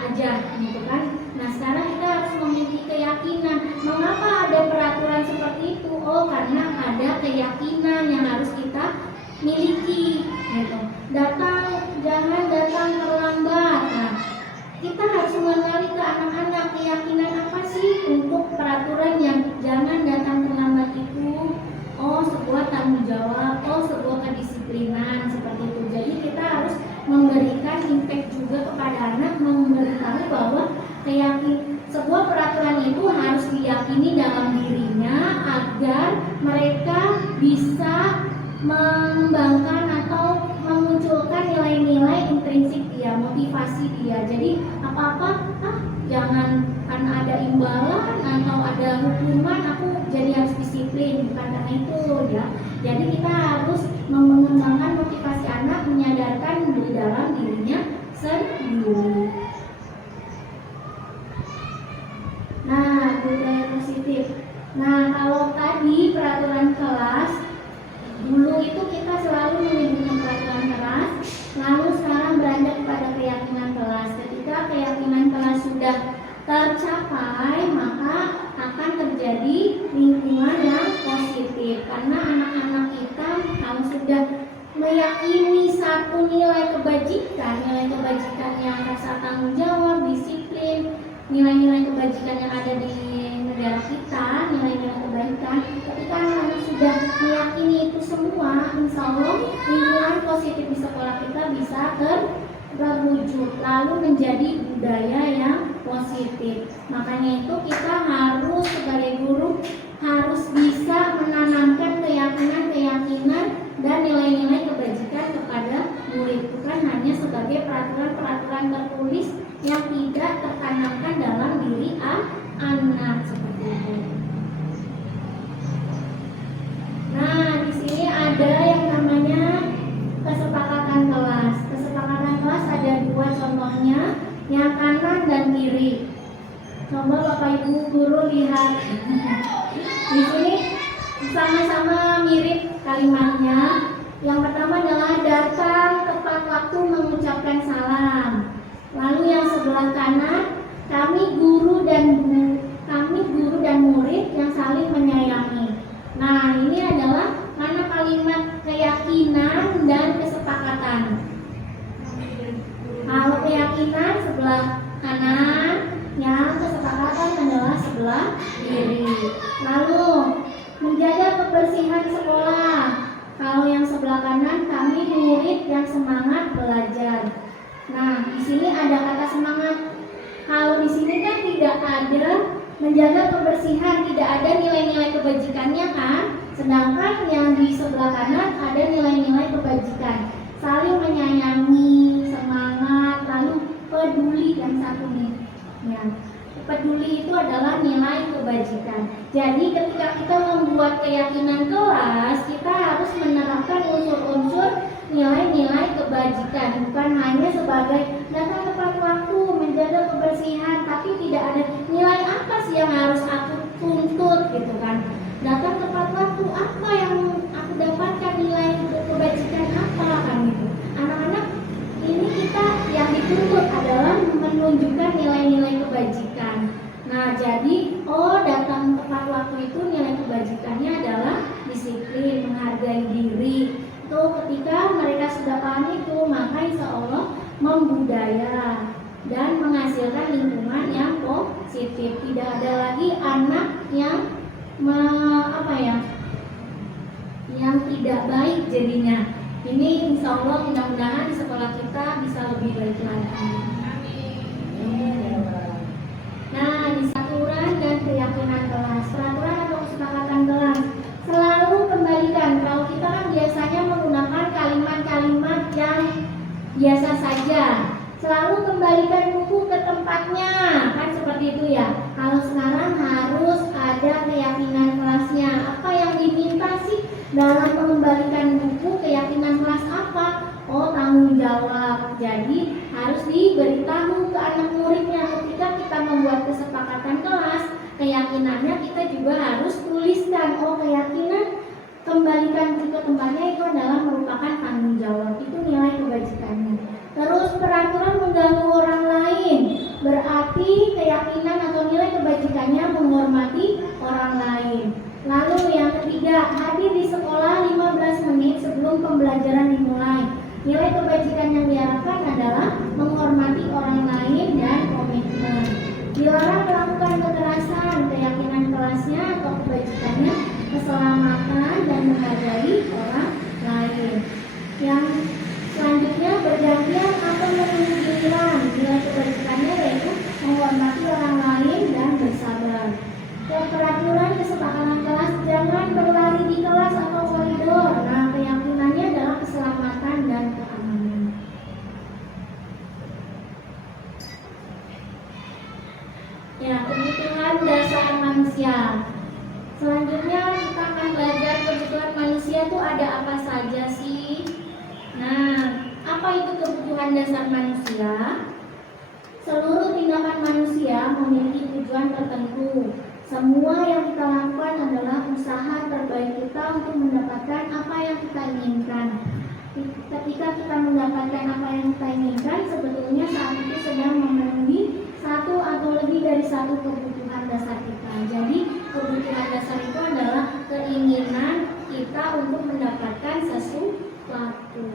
aja gitu kan. Nah, sekarang kita harus memiliki keyakinan. Mengapa ada peraturan seperti itu? Oh, karena ada keyakinan yang harus kita miliki gitu. Jangan datang terlambat. Nah, kita harus mengenali ke anak-anak keyakinan apa sih untuk peraturan yang jangan datang terlambat itu. Oh, sebuah tanggung jawab, oh sebuah kedisiplinan seperti itu. Jadi kita harus memberikan impact juga kepada anak, memberitahu bahwa sebuah peraturan itu harus diyakini dalam dirinya agar mereka bisa mengembangkan atau memunculkan nilai-nilai intrinsik dia, motivasi dia. Jadi apa-apa jangan karena ada imbalan atau ada hukuman aku jadi harus disiplin, bukan karena itu ya. Jadi kita harus mengembangkan motivasi anak, menyadarkan di dalam dirinya sendiri. Nah, budaya positif. Nah, kalau tadi peraturan kelas, dulu itu kita selalu menyebutnya peraturan kelas, lalu sekarang beranjak kepada keyakinan kelas. Ketika keyakinan kelas sudah tercapai, maka akan terjadi lingkungan yang positif. Karena anak-anak kita kalau sudah meyakini satu nilai kebajikan yang rasa tanggung jawab, disiplin, nilai-nilai kebajikan yang ada di negara kita, nilai-nilai kebaikan. Ketika anak-anak sudah meyakini itu semua, insya Allah lingkungan positif di sekolah kita bisa terwujud, lalu menjadi budaya yang positif. Makanya itu kita harus sebagai guru harus bisa menanamkan keyakinan dan nilai-nilai kebajikan kepada murid, bukan hanya sebagai peraturan-peraturan tertulis yang tidak tertanamkan dalam diri anak seperti itu. Nah, di sini ada Coba Bapak Ibu guru lihat. Di sini sama-sama mirip kalimatnya. Yang pertama adalah datang tepat waktu mengucapkan salam. Lalu yang sebelah kanan, kami guru dan murid yang saling menyayangi. Nah, ini adalah mana kalimat keyakinan dan kesepakatan. Kalau keyakinan sebelah kanan, yang kesepakatan adalah sebelah kiri. Lalu menjaga kebersihan sekolah. Kalau yang sebelah kanan, kami murid yang semangat belajar. Nah, di sini ada kata semangat. Kalau di sini kan tidak ada menjaga kebersihan, tidak ada nilai-nilai kebajikannya kan? Sedangkan yang di sebelah kanan ada nilai-nilai kebajikan. Saling menyayangi, semangat, lalu peduli yang satu nih. Ya. Peduli itu adalah nilai kebajikan. Jadi ketika kita membuat keyakinan kelas, kita harus menerapkan unsur-unsur nilai-nilai kebajikan, bukan hanya sebagai datang tepat waktu, menjaga kebersihan, tapi tidak ada nilai apa sih yang harus aku tuntut gitu kan. Datang tepat waktu, apa yang aku dapatkan, nilai kebajikan apa kan gitu. Anak-anak ini kita yang dituntut adalah menunjukkan nilai-nilai kebajikan. Nah, jadi datang tepat waktu itu nilai kebajikannya adalah disiplin, menghargai diri. Itu ketika mereka sudah paham itu, maka insya Allah membudaya dan menghasilkan lingkungan yang positif. Tidak ada lagi anak yang yang tidak baik jadinya. Ini insya Allah mudah-mudahan di sekolah kita bisa lebih baik lagi. Nah, di aturan dan keyakinan kelas, peraturan atau kesepakatan kelas selalu kembalikan. Kalau kita kan biasanya menggunakan kalimat-kalimat yang biasa saja, selalu kembalikan buku ke tempatnya, kan seperti itu ya. Kalau sekarang harus ada keyakinan kelasnya. Apa yang diminta sih dalam mengembalikan buku? Keyakinan kelas apa? Tanggung jawab. Jadi harus diberitahu ke anak muridnya ketika kita membuat kesepakatan kelas. Keyakinannya kita juga harus tuliskan. Keyakinan kembalikan buku ke tempatnya itu adalah merupakan tanggung jawab. Itu nilai kebajikannya. Terus peraturan mengganggu orang lain, berarti keyakinan atau nilai kebajikannya menghormati orang lain. Lalu yang ketiga, hadir di sekolah 15 menit sebelum pembelajaran dimulai. Nilai kebajikan yang diharapkan adalah menghormati orang lain dan komitmen. Dilarang melakukan kekerasan, keyakinan kelasnya atau kebajikannya keselamatan dan menghargai orang lain. Yang selanjutnya bergantian atau menunggu giliran. Nilai kebajikannya yaitu menghormati orang lain dan bersabar. Peraturan kesepakatan kelas, jangan berlari di kelas atau koridor. Nah, keyakinannya adalah keselamatan dan keamanan. Ya, kebutuhan dasar manusia. Selanjutnya kita akan belajar kebutuhan manusia itu ada apa saja sih. Nah, apa itu kebutuhan dasar manusia? Seluruh tindakan manusia memiliki tujuan tertentu. Semua yang kita lakukan adalah usaha terbaik kita untuk mendapatkan apa yang kita inginkan. Ketika kita mendapatkan apa yang kita inginkan, sebetulnya saat itu sedang memenuhi satu atau lebih dari satu kebutuhan dasar kita. Jadi kebutuhan dasar itu adalah keinginan kita untuk mendapatkan sesuatu.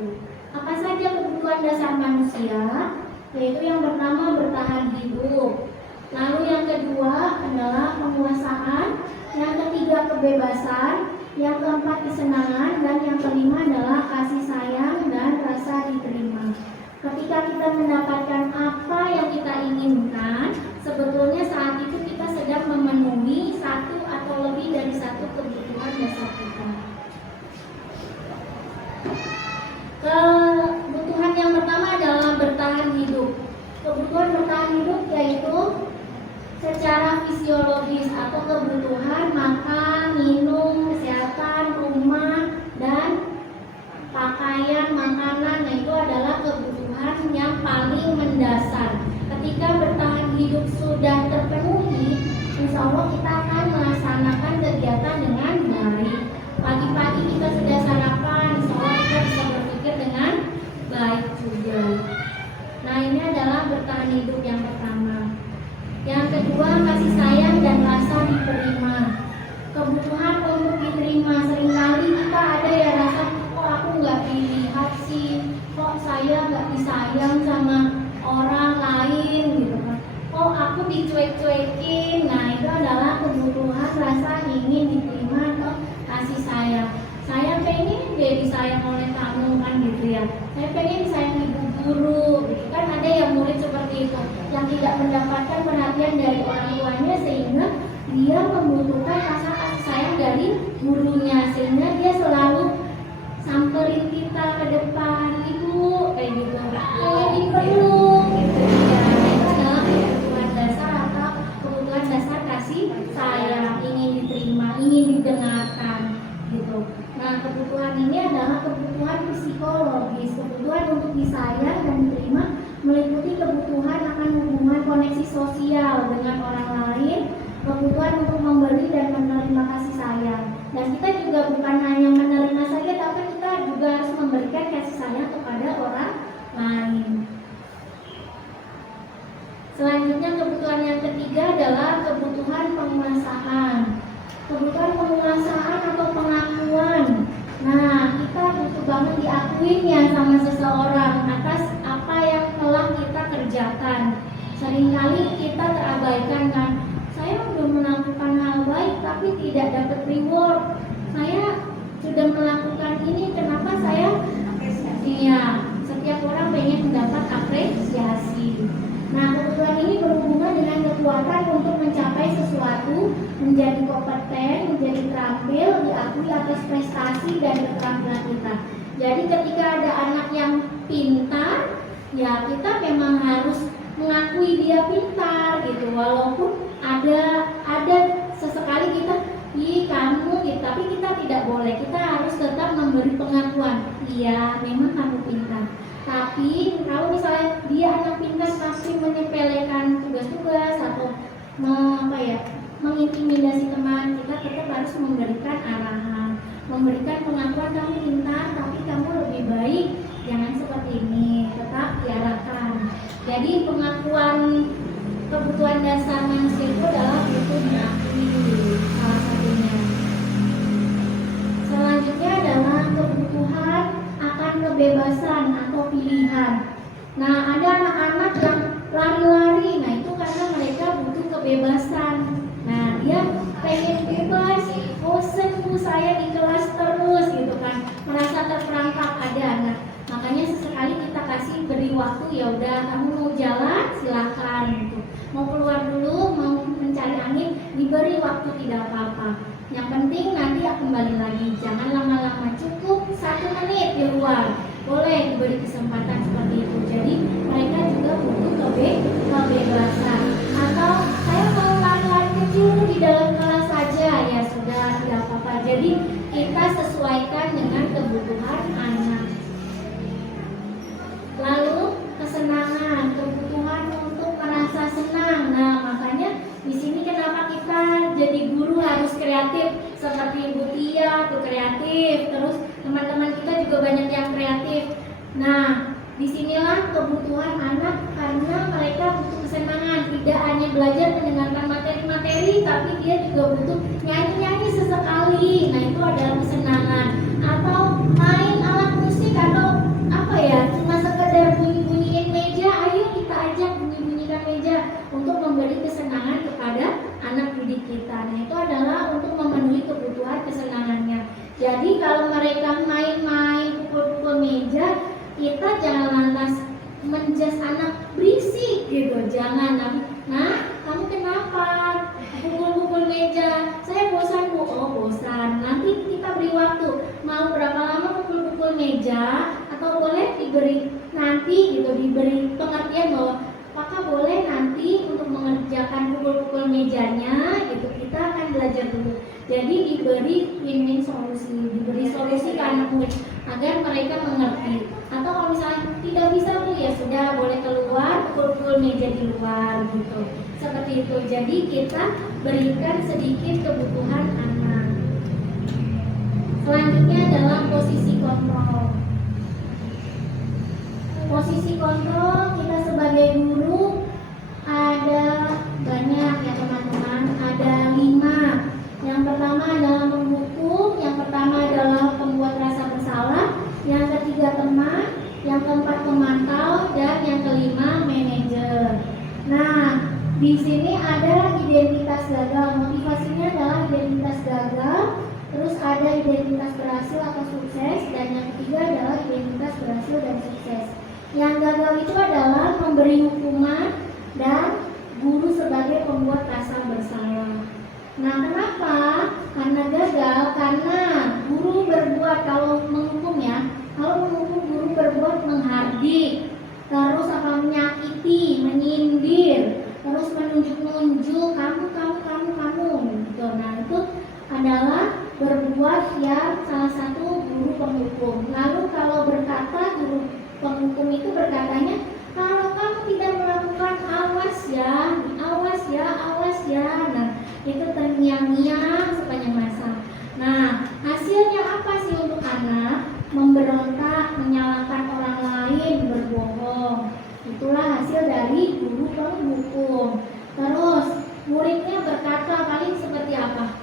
Apa saja kebutuhan dasar manusia? Yaitu yang pertama bertahan hidup. Lalu yang kedua adalah penguasaan, yang ketiga kebebasan, yang keempat kesenangan, dan yang kelima adalah kasih sayang dan rasa diterima. Ketika kita mendapatkan apa yang kita inginkan, sebetulnya saat itu kita sedang memenuhi satu atau lebih dari satu kebutuhan dasar kita. Kebutuhan yang pertama adalah bertahan hidup. Kebutuhan bertahan hidup yaitu secara fisiologis atau kebutuhan makan, minum, kesehatan, rumah, dan pakaian, makanan. Nah, itu adalah kebutuhan yang paling mendasar. Ketika bertahan hidup sudah terpenuhi, Allah kita akan melaksanakan kegiatan dengan baik. Pagi-pagi kita sudah sarapan, insya Allah kita bisa berpikir dengan baik juga. Nah, ini adalah bertahan hidup yang pertama. Yang kedua, kasih sayang dan rasa diterima. Kebutuhan untuk diterima. Seringkali kita ada yang rasa, kok aku nggak dilihat sih, kok saya nggak disayang sama orang lain gitu kan, kok aku dicuek-cuekin. Nah, itu adalah kebutuhan rasa ingin diterima atau kasih sayang. Saya pengen dia disayang oleh kamu kan gitu ya, saya pengen disayang ibu guru gitu kan. Ada yang murid seperti itu yang tidak mendapatkan perhatian dari orang tuanya, sehingga dia membutuhkan rasa kasih sayang dari gurunya, sehingga dia selalu samperin kita ke depan, ibu kayak gitu, pengen dipeluk gitu ya. Itu adalah kebutuhan dasar atau kebutuhan dasar kasih sayang, ingin diterima, ingin didengarkan gitu. Nah, kebutuhan ini adalah kebutuhan psikologis. Kebutuhan untuk disayang dan diterima meliputi kebutuhan akan hubungan koneksi sosial dengan orang lain, kebutuhan untuk memberi dan menerima kasih sayang. Dan kita juga bukan hanya menerima saja, tapi kita juga harus memberikan kasih sayang kepada orang lain. Selanjutnya, kebutuhan yang ketiga adalah kebutuhan penguasaan. Kebutuhan penguasaan atau pengakuan. Nah, kita butuh banget diakuin ya sama seseorang atas apa yang telah kita kerjakan. Seringkali kita terabaikan kan, saya sudah melakukan hal baik tapi tidak dapat reward. Saya sudah melakukan ini, kenapa saya apresiasi? Iya, setiap orang pengen mendapat apresiasi. Nah, kebutuhan ini berhubungan dengan kekuatan untuk mencapai sesuatu, menjadi kompeten, menjadi terampil, diakui atas prestasi dan keterampilan kita. Jadi ketika ada anak yang pintar, ya kita memang harus mengakui dia pintar gitu, walaupun ada sesekali kita, ih kamu gitu, tapi kita tidak boleh, kita harus tetap memberi pengakuan, iya memang kamu pintar. Tapi kalau misalnya dia anak pintar pasti menyepelekan tugas-tugas atau mengintimidasi teman, kita tetap harus memberikan arahan, memberikan pengakuan, kamu pintar tapi kamu lebih baik, jangan seperti ini, tetap diarahkan. Jadi pengakuan kebutuhan dasar manusia itu adalah butuh diakui, salah satunya. Selanjutnya adalah kebutuhan akan kebebasan atau pilihan. Nah, ada anak-anak yang lari-lari, nah itu karena mereka butuh kebebasan. Nah, dia pengen bebas, bosen bu saya di kelas terus gitu kan, merasa terperangkap. Ada anak, makanya sesekali kita kasih beri waktu, ya udah kamu mau jalan silakan gitu, mau keluar dulu, mau mencari angin, diberi waktu, tidak apa-apa. Yang penting nanti kembali lagi, jangan lama-lama, cukup 1 menit di luar, boleh diberi kesempatan seperti itu. Jadi mereka juga butuh kebebasan. Atau saya mau lari-lari kecil di dalam kelas saja, ya sudah tidak apa-apa. Jadi kita sesuaikan dengan kebutuhan anak. Lalu kesenangan, kebutuhan untuk merasa senang. Nah, makanya di sini kenapa kita jadi guru harus kreatif, seperti Ibu Tia tuh kreatif, terus teman-teman kita juga banyak yang kreatif. Nah, disinilah kebutuhan anak, karena mereka butuh kesenangan, tidak hanya belajar mendengarkan materi-materi, tapi dia juga butuh nyanyi-nyanyi sesekali. Nah, itu adalah kesenangan. Atau main alat musik, atau apa ya, cuma sekedar bunyi-bunyiin meja, ayo kita ajak bunyi-bunyikan meja untuk memberi kesenangan kepada anak didik kita. Nah, itu adalah untuk memenuhi kebutuhan kesenangannya. Jadi kalau mereka main-main pukul-pukul meja, kita jangan lantas menjas anak berisik gitu, jangan. Nah, kamu kenapa pukul-pukul meja? Saya bosan bu. Oh bosan, nanti kita beri waktu, mau berapa lama pukul-pukul meja, atau boleh diberi nanti gitu, diberi pengertian bahwa apakah boleh nanti untuk mengerjakan pukul-pukul mejanya gitu, kita akan belajar dulu. Jadi diberi win-win solusi, diberi solusi ke anak murid agar mereka mengerti. Atau kalau misalnya tidak bisa bu, ya sudah boleh keluar, pukul-pukul meja di luar gitu. seperti itu. Jadi kita berikan sedikit kebutuhan anak. Selanjutnya adalah posisi kontrol. Posisi kontrol kita sebagai guru ada banyak ya teman-teman, ada 5. Yang pertama adalah menghukum, yang pertama adalah pembuat rasa bersalah, yang ketiga teman, yang keempat pemantau, dan yang kelima manajer. Nah, di sini ada identitas gagal. Motivasinya adalah identitas gagal, terus ada identitas berhasil atau sukses, dan yang ketiga adalah identitas berhasil dan sukses. Yang gagal itu adalah memberi hukuman dan guru sebagai pembuat rasa bersalah. Nah, kenapa? Karena gagal, karena guru berbuat, kalau menghukum ya, kalau menghukum guru berbuat menghardik, terus menyakiti, menyindir, terus menunjuk-nunjuk kamu gitu. Nah, itu adalah berbuat yang salah satu guru penghukum. Lalu kalau berkata, guru penghukum itu berkatanya, kalau kamu tidak melakukan awas ya, awas ya, awas ya. Nah, itu terngiang-ngiang sepanjang masa. Nah, hasilnya apa sih untuk anak? Memberontak, menyalahkan orang lain, berbohong. Itulah hasil dari guru penghukum. Terus muridnya berkata paling seperti apa?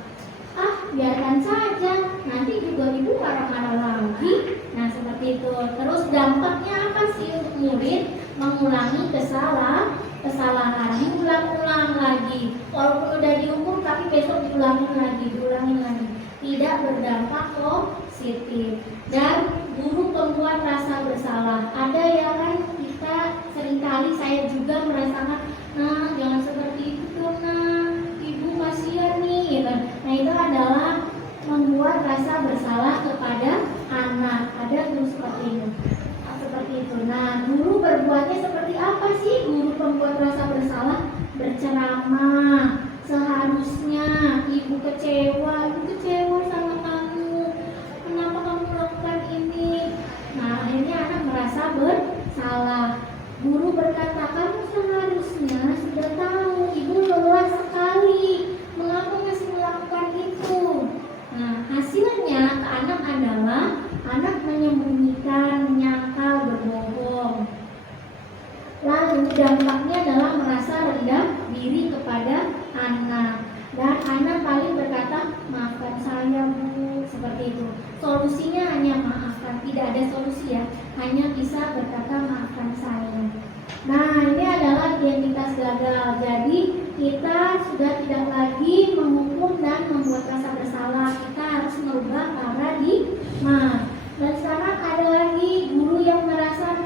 Ah, biarkan saja, nanti juga ibu marah-marah lagi. Nah, seperti itu. Terus dampaknya apa sih untuk murid? Mengulangi kesalahan, diulang-ulang lagi. Walaupun udah dihukum, tapi besok diulangin lagi. Tidak berdampak positif. Dan guru pembuat rasa bersalah. Ada ya kan, kita seringkali, saya juga merasakan, nah jangan seperti itu dong, nah ibu kasihan nih gitu. Nah, itu adalah membuat rasa bersalah kepada anak. Ada guru seperti itu. Nah, guru berbuatnya seperti apa sih? Guru pembuat rasa bersalah berceramah. Seharusnya ibu kecewa sama kamu. Kenapa kamu melakukan ini? Nah, akhirnya anak merasa bersalah. Guru berkata, kamu seharusnya sudah tahu ibu lelah sekali. Mengapa masih melakukan itu? Nah, hasilnya ke anak adalah anak menyembunyikan, menyangkal, berbohong. Lalu dampaknya adalah merasa rendah diri kepada anak. Dan anak paling berkata, maafkan saya bu, seperti itu. Solusinya hanya maafkan, tidak ada solusi ya, hanya bisa berkata maafkan saya. Nah, ini adalah identitas gagal. Jadi kita sudah tidak lagi menghukum dan membuat rasa bersalah. Kita harus merubah paradigma. Dan sekarang ada lagi guru yang merasa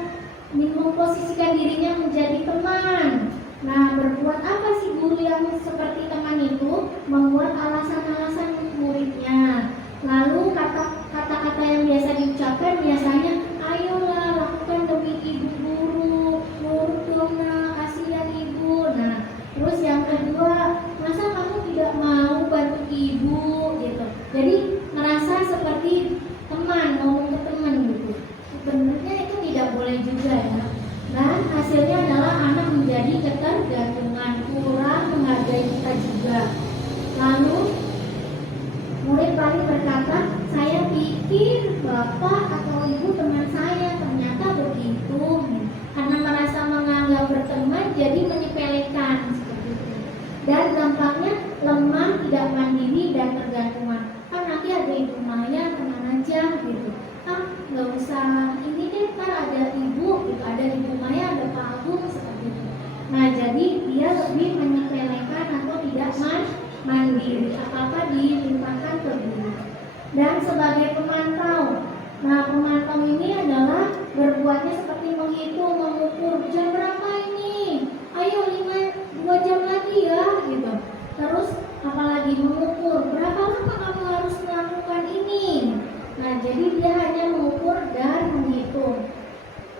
memposisikan dirinya menjadi teman. Nah, berbuat apa sih guru yang seperti teman itu? Membuat alasan-alasan untuk muridnya. Lalu kata-kata yang biasa diucapkan biasanya, ayolah lakukan demi ibu guru, nurut dong nak, kasihan ibu. Nah, terus yang kedua, masa kamu tidak mau bantu ibu gitu. Jadi merasa seperti teman, ngomong ke teman gitu. Sebenarnya itu tidak boleh juga ya. Dan hasilnya adalah anak menjadi ketergantungan, kurang menghargai kita juga. Lalu murid paling berkata, saya pikir bapak atau ibu teman saya, ternyata begitu. Karena merasa menganggap berteman, jadi menyepelekan seperti itu. Dan dampaknya lemah, tidak mandiri dan tergantungan. Kan nanti ada ibu Maya, tenang aja gitu. Ah, nggak usah ini deh, kan ada ibu gitu, ada ibu Maya, ada Pak Agung seperti itu. Nah, jadi dia lebih menyepelekan atau tidak mandiri, apa-apa dilimpahkan ke guru. Dan sebagai pemantau, nah pemantau ini adalah berbuatnya seperti menghitung, mengukur jam berapa ini, ayo 2 jam lagi ya gitu. Terus apalagi mengukur berapa lama kamu harus melakukan ini. Nah, jadi dia hanya mengukur dan menghitung.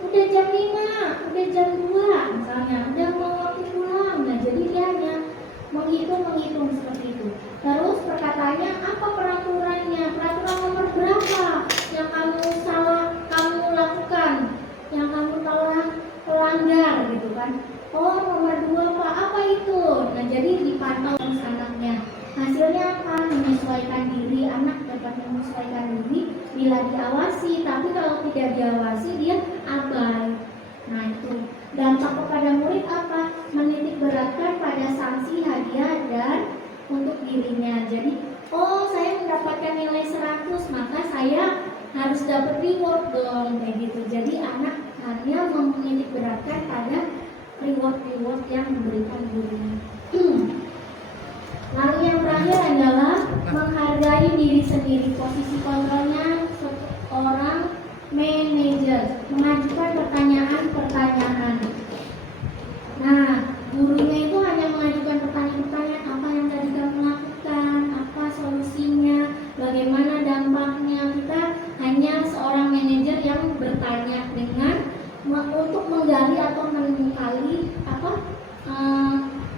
Udah jam 5, udah jam 2 misalnya, udah mau waktu pulang. Nah, jadi dia hanya menghitung seperti itu. Terus perkataannya apa peraturannya? Peraturan nomor berapa yang kamu lakukan, yang kamu telah pelanggar gitu kan? Oh, nomor 2 Pak, apa itu? bila diawasi, tapi kalau tidak diawasi dia abai. Nah itu dampak kepada murid apa? Menitik beratkan pada sanksi, hadiah, dan untuk dirinya. Jadi, oh saya mendapatkan nilai 100, maka saya harus dapat reward dong, kayak gitu. Jadi anak hanya menitik beratkan pada reward yang diberikan gurunya. Lalu yang terakhir adalah menghargai diri sendiri. Posisi kontrolnya seorang manajer, mengajukan pertanyaan-pertanyaan. Nah, gurunya itu hanya mengajukan pertanyaan-pertanyaan, apa yang tadi kamu lakukan, apa solusinya, bagaimana dampaknya. Kita hanya seorang manajer yang bertanya dengan untuk menggali atau menggali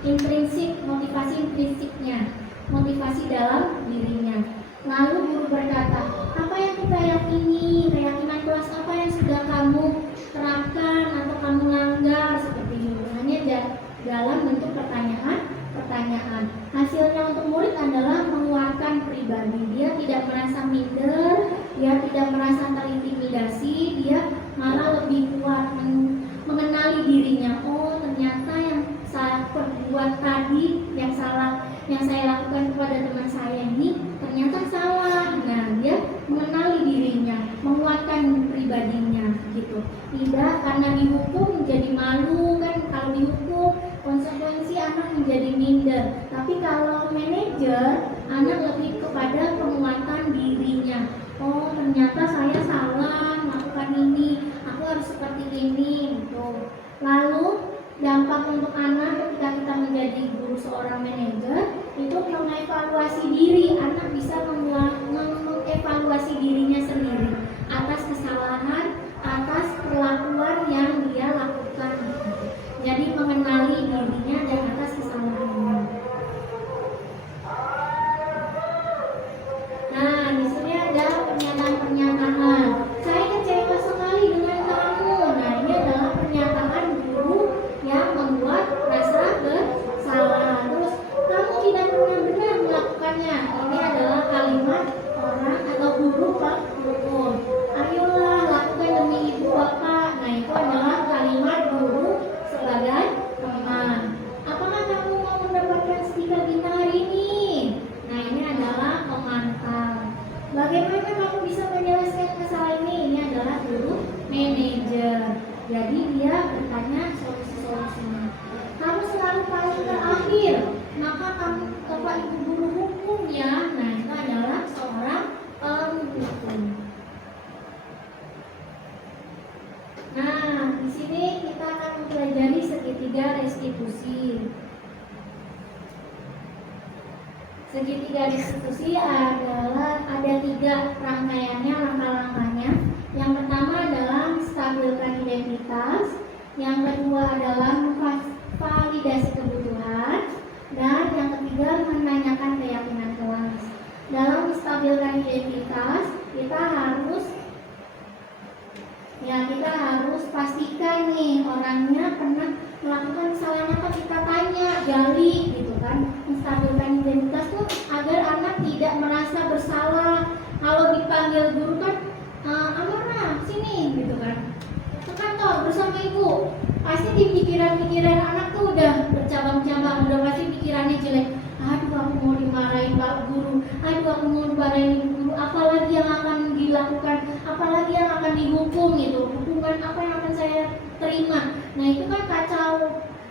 intrinsik, motivasi intrinsiknya, motivasi dalam dirinya. Lalu guru berkata, apa yang kita yakini, keyakinan kelas apa yang sudah kamu terapkan atau kamu langgar, seperti itu. Hanya dalam bentuk pertanyaan. Hasilnya untuk murid adalah menguatkan pribadi. Dia tidak merasa minder, dia tidak merasa terintimidasi, dia malah lebih kuat mengenali dirinya. Oh, ternyata yang saya perbuat tadi, yang saya lakukan kepada teman saya ini ternyata salah. Nah, dia mengenali dirinya, menguatkan pribadinya gitu. Tidak karena dihukum menjadi malu kan, kalau dihukum konsekuensi anak menjadi minder. Tapi kalau manajer, anak lebih kepada penguatan dirinya. Oh, ternyata saya salah melakukan ini, aku harus seperti ini gitu. Lalu dampak untuk anak ketika kita menjadi guru seorang manajer itu mengevaluasi diri. Anak bisa mengevaluasi dirinya sendiri atas kesalahan, atas perlakuan yang dia lakukan. Jadi mengenali dirinya dan atas kesalahannya. Nah, di sini ada pernyataan-pernyataan. Saya kecewa sekali dengan kamu. Nah, ini adalah pernyataan guru yang membuat rasa bersalah. Terus kamu tidak pernah benar melakukannya. Ini adalah kalimat orang atau guru pak guru. Ayolah lakukan demi ibu bapak. Nah, itu adalah kalimat guru sebagai teman. Apakah kamu mau mendapatkan stiker bintang hari ini? Nah, ini adalah pengantar. Bagaimana kamu bisa menjelaskan masalah ini? Ini adalah guru manajer. Jadi dia bertanya solusi-solusinya. Kamu selalu paling terakhir, maka kamu bapak ibu guru hukum ya. Nah, itu adalah seorang penghukum. Nah, di sini kita akan mempelajari segitiga restitusi. Segitiga restitusi adalah ada 3 rangkaiannya, langkah-langkahnya. Yang pertama adalah stabilkan identitas, yang kedua adalah validasi kebutuhan, dan yang ketiga menanyakan keyakinan kelas. Dalam menstabilkan identitas, kita harus pastikan nih orangnya pernah melakukan kesalahan apa, kita tanya, gali gitu kan. Menstabilkan identitas tuh agar anak tidak merasa bersalah. Kalau dipanggil guru kan, Amarah sini gitu kan, ke kantor bersama ibu. Pasti di pikiran anak tuh udah bercabang-cabang, udah pasti pikirannya jelek. Aduh, aku mau dimarahin pak guru, aduh aku mau dimarahin ibu guru, apalagi yang akan dilakukan, apalagi yang akan dihukum gitu, hukuman apa yang akan saya terima. Nah, itu kan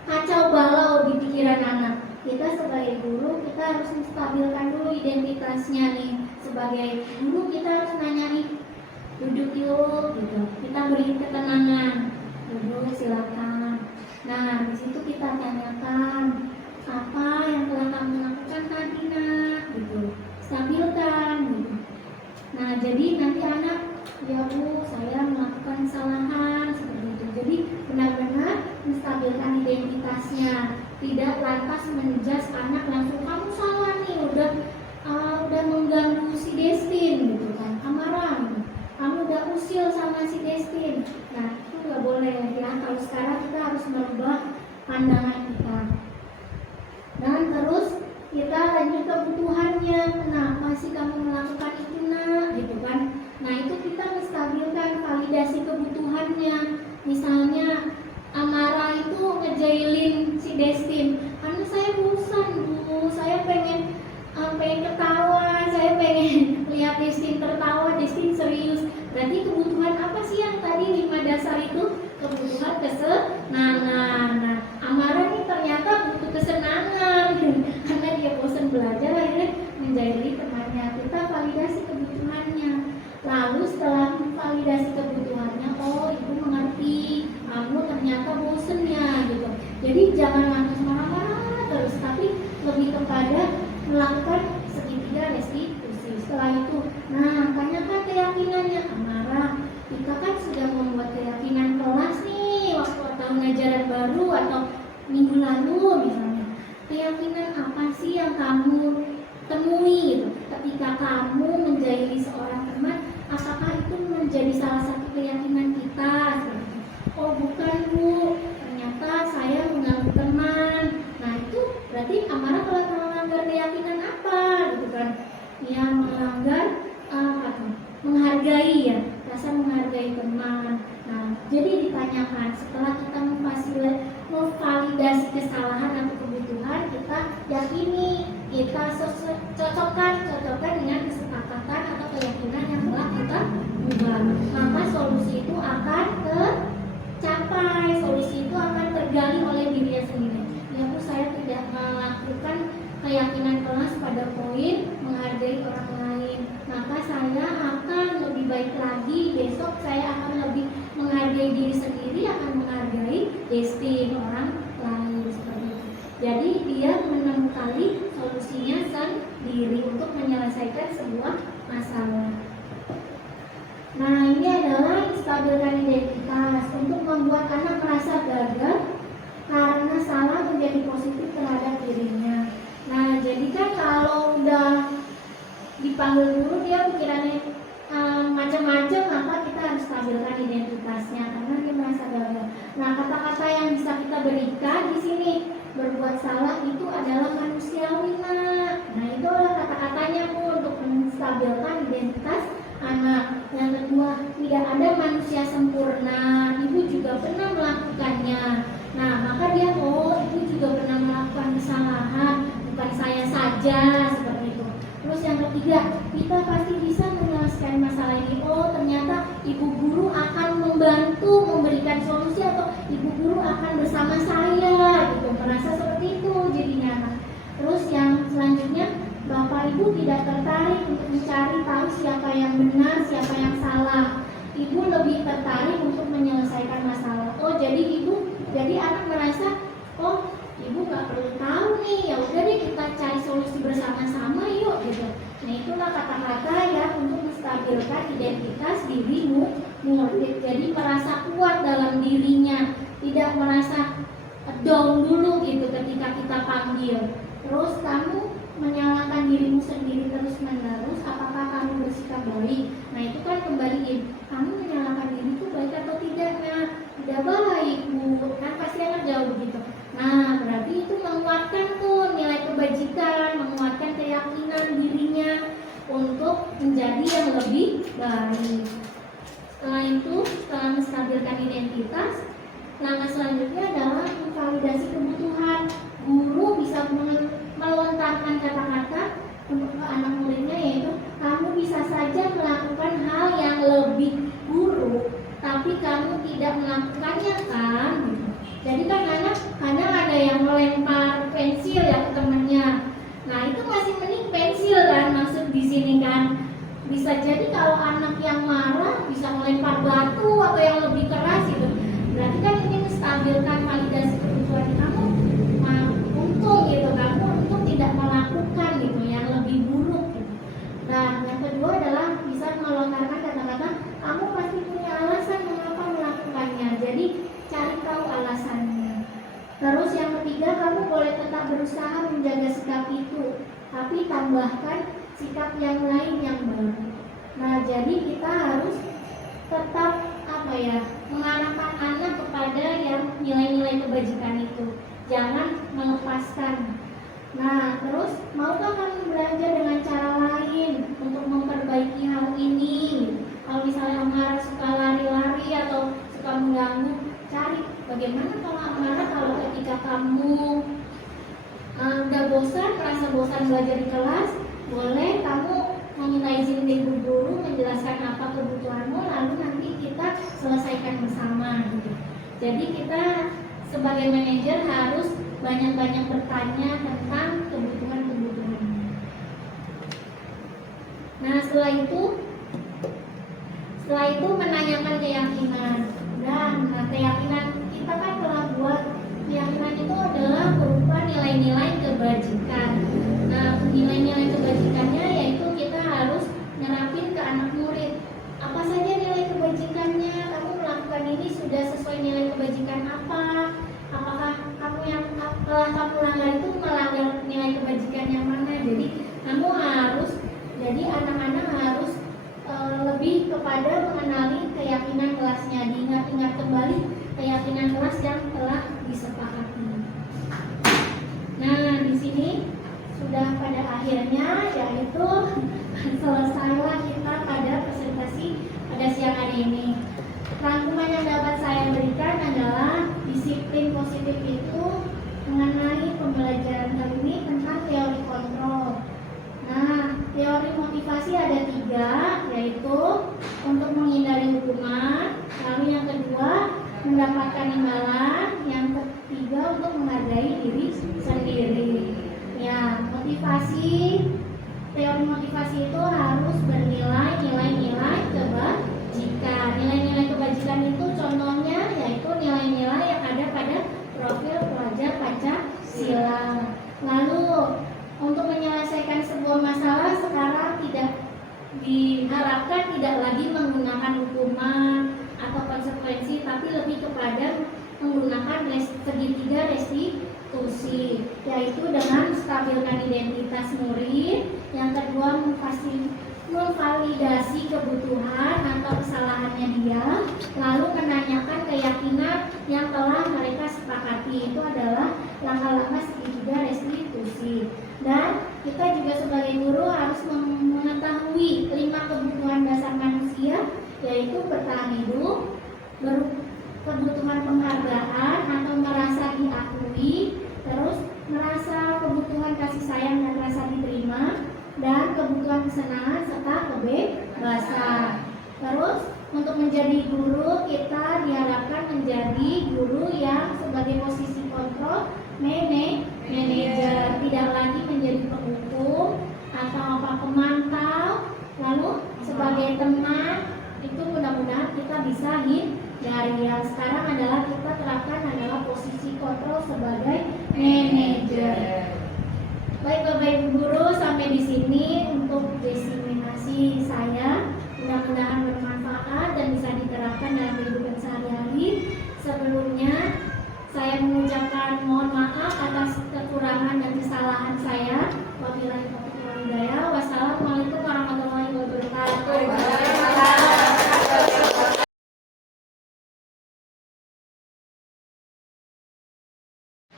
kacau balau di pikiran anak. Kita sebagai guru, kita harus menstabilkan dulu identitasnya nih. Sebagai guru kita harus nanyain, duduk yuk gitu, kita beri ketenangan, duduk silakan. Nah, di situ kita tanyakan apa yang telah kamu lakukan tadi nak gitu, stabilkan gitu. Nah, jadi nanti anak, ya bu saya melakukan kesalahan seperti itu. Jadi benar-benar menstabilkan identitasnya, tidak lantas menjudge anak langsung, kamu salah nih, udah mengganggu si Destin gitu kan, amarah gitu. Kamu udah usil sama si Destin. Nah, itu nggak boleh ya. Kalau sekarang kita harus merubah pandangan kita. Dan terus kita lanjut kebutuhannya. Kenapa sih kamu melakukan itu nak? Gitu kan. Nah, itu itu? Kebutuhan kesenangan. Nah, amarah ini ternyata butuh kesenangan karena dia bosan belajar, akhirnya menjadi temannya. Kita validasi kebutuhannya. Lalu setelah validasi kebutuhannya, oh ibu mengerti, kamu ternyata bosen ya gitu. Jadi jangan langsung marah-marah terus, tapi lebih kepada melakukan segitiga restitusi. Setelah itu, nah tanyakan keyakinannya. Amarah, kita kan sudah membuat keyakinan kelas nih waktu tahun ajaran baru atau minggu lalu misalnya. Keyakinan apa sih yang kamu temui gitu? Ketika kamu menjadi seorang teman, apakah itu menjadi salah satu keyakinan kita? Oh bukan Bu, ternyata saya mengganggu teman. Nah itu berarti amarah telah melanggar keyakinan apa gitu kan? Ya melanggar apa tuh? Menghargai ya, rasa menghargai teman. Nah jadi ditanyakan setelah kita memvalidasi kesalahan atau kebutuhan, kita yakini, kita cocokkan dengan kesepakatan atau keyakinan yang telah kita ubah, maka solusi itu akan tercapai, solusi itu akan tergali oleh dirinya sendiri. Ya Bu, saya tidak melakukan keyakinan kelas pada poin menghargai orang lain, maka saya akan lebih baik lagi, besok saya akan lebih menghargai diri sendiri, akan menghargai destin orang lain seperti itu. Jadi dia menemukan solusinya sendiri untuk menyelesaikan sebuah masalah. Nah ini adalah stabilkan identitas untuk membuat anak merasa gagal karena salah menjadi positif terhadap dirinya. Nah jadi kan kalau udah dipanggil guru dia pikirannya macam-macam, maka kita harus stabilkan identitasnya karena dia merasa gagal. Nah kata-kata yang bisa kita berikan di sini, berbuat salah itu adalah manusiawi nak. Nah itu adalah kata-katanya Bu untuk menstabilkan identitas anak. Yang kedua, tidak ada manusia sempurna, ibu juga pernah melakukannya. Nah maka dia ibu juga pernah melakukan kesalahan, bukan saya saja seperti itu. Terus yang ketiga, kita pasti bisa menyelesaikan masalah ini. Oh ternyata ibu guru akan membantu memberikan solusi, atau ibu guru akan bersama saya gitu, merasa seperti itu jadinya. Terus yang selanjutnya, bapak ibu tidak tertarik untuk mencari tahu siapa yang benar, siapa yang salah. Ibu lebih tertarik untuk menyelesaikan masalah. Oh jadi anak merasa, oh ibu nggak perlu tahu nih, ya udah deh kita cari solusi bersama-sama yuk gitu. Nah itulah kata-kata yang untuk menstabilkan identitas dirimu murid. Jadi merasa kuat dalam dirinya, tidak merasa down dulu gitu ketika kita panggil. Terus kamu menyalahkan dirimu sendiri terus menerus, apakah kamu bersikap baik? Nah itu kan kembaliin, kamu menyalahkan diriku baik atau tidaknya? Tidak baik Bu, kan pasti anak jauh begitu. Nah berarti itu menguatkan tuh nilai kebajikan, menguatkan keyakinan dirinya untuk menjadi yang lebih baik. Setelah itu, setelah menstabilkan identitas, langkah selanjutnya adalah memvalidasi kebutuhan. Guru bisa melontarkan kata-kata untuk anak muridnya, yaitu kamu bisa saja melakukan hal yang lebih buruk, tapi kamu tidak melakukannya kan? Jadi kan anak kadang ada yang melempar pensil ya ke temannya. Nah itu masih mending pensil kan, maksud di sini kan. Bisa jadi kalau anak yang marah bisa melempar batu atau yang lebih keras gitu. Berarti kan ini menstabilkan validasi kebutuhan kamu. Nah, untung gitu, kamu untung tidak melakukan gitu yang lebih buruk gitu. Nah yang kedua adalah bisa melontarkan kata-kata kamu pasti punya alasan mengapa melakukannya. Jadi cari tahu alasannya. Terus yang ketiga, kamu boleh tetap berusaha menjaga sikap itu, tapi tambahkan sikap yang lain yang baru. Nah jadi kita harus tetap mengarahkan anak kepada yang nilai-nilai kebajikan itu, jangan melepaskan. Nah terus maukah kamu belajar dengan cara lain untuk memperbaiki hal ini? Kalau misalnya amarah suka lari-lari atau suka mengganggu, cari bagaimana kalau ketika kamu udah bosan, merasa bosan belajar di kelas, boleh kamu meminta izin ibu guru menjelaskan apa kebutuhanmu, lalu nanti kita selesaikan bersama. Jadi kita sebagai manajer harus banyak-banyak bertanya tentang kebutuhan-kebutuhan. Nah, setelah itu menanyakan keyakinan. Dan keyakinan kita kan telah buat, keyakinan itu adalah berupa nilai-nilai kebajikan. Nah, nilai-nilai kebajikannya yaitu kita harus nerapin ke anak murid. Apa saja nilai kebajikannya? Kamu melakukan ini sudah sesuai nilai kebajikan apa? Apakah kamu yang telah kamu langgar itu melanggar nilai kebajikan yang mana? Jadi kamu harus, jadi anak-anak harus lebih kepada mengenali keyakinan kelasnya, diingat-ingat kembali keyakinan kelas yang telah disepakati. Nah, di sini sudah pada akhirnya, yaitu selesailah kita pada presentasi pada siang hari ini. Rangkuman yang dapat saya berikan adalah disiplin positif itu mengenai pembelajaran kali ini tentang teori kontrol. Nah, teori motivasi ada 3, yaitu untuk menghindari hukuman, lalu yang kedua mendapatkan imbalan, yang ketiga untuk menghargai diri sendiri. Ya, motivasi, teori motivasi itu harus bernilai nilai-nilai kebajikan. Nilai-nilai kebajikan itu contohnya yaitu nilai-nilai yang ada pada profil pelajar Pancasila. Lalu untuk menyelesaikan sebuah masalah sekarang tidak diharapkan tidak lagi menggunakan hukuman atau konsekuensi, tapi lebih kepada menggunakan segitiga restitusi, yaitu dengan stabilkan identitas murid. Yang kedua, memvalidasi kebutuhan atau kesalahannya dia, lalu menanyakan keyakinan yang telah mereka sepakati. Itu adalah langkah-langkah segitiga restitusi. Dan kita juga sebagai guru harus mengetahui 5 kebutuhan dasar manusia, yaitu bertahan hidup, kebutuhan penghargaan atau merasa diakui, terus merasa kebutuhan kasih sayang dan rasa diterima, dan kebutuhan kesenangan serta kebebasan. Terus untuk menjadi guru kita diharapkan menjadi guru yang sebagai posisi kontrol manajer, tidak lagi menjadi penghukum atau pemantau. Lalu sebagai teman itu mudah-mudahan kita bisa hindari. Yang sekarang adalah kita terapkan adalah posisi kontrol sebagai manajer. Baik Bapak Ibu guru, sampai di sini untuk diseminasi saya. Mudah-mudahan bermanfaat dan bisa diterapkan dalam kehidupan sehari-hari. Sebelumnya saya mengucapkan mohon maaf atas kekurangan dan kesalahan saya. Wabillahi taufiq wal hidayah. Wassalamualaikum warahmatullahi wabarakatuh.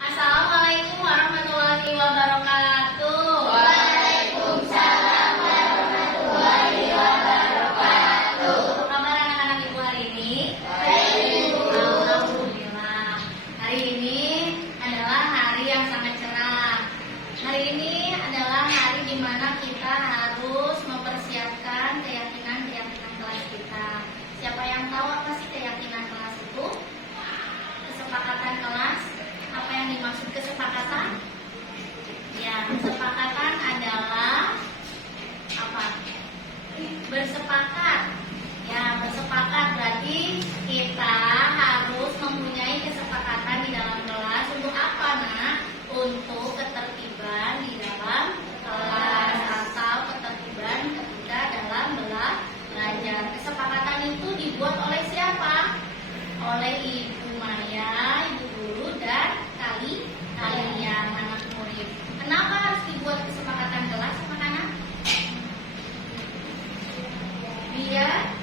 Assalamualaikum warahmatullahi wabarakatuh. Waalaikumsalam warahmatullahi wabarakatuh. Apa kabar anak-anak ibu hari ini? Baik. Alhamdulillah. Hari ini adalah hari yang sangat cerah. Hari ini adalah hari di mana kita harus mempersiapkan keyakinan-keyakinan kelas kita. Siapa yang tahu apa sih keyakinan kelas itu? Kesepakatan kelas. Apa yang dimaksud kesepakatan? Ya, kesepakatan adalah apa? Bersepakat. Ya, bersepakat berarti kita harus mempunyai kesepakatan di dalam kelas. Untuk apa, Nak? Untuk ketertiban di dalam kelas atau ketertiban ketika dalam belajar. Kesepakatan itu dibuat oleh siapa? Oleh Ibu Maya, Ibu Guru, dan kalian anak murid. Kenapa harus dibuat kesepakatan kelas, anak-anak? Biar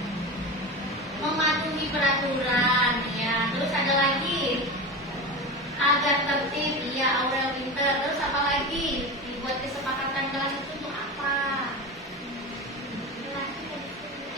mematuhi peraturan, ya. Terus ada lagi agar tertib, ya, Aurel pinter. Terus apa lagi? Dibuat kesepakatan kelas itu untuk apa?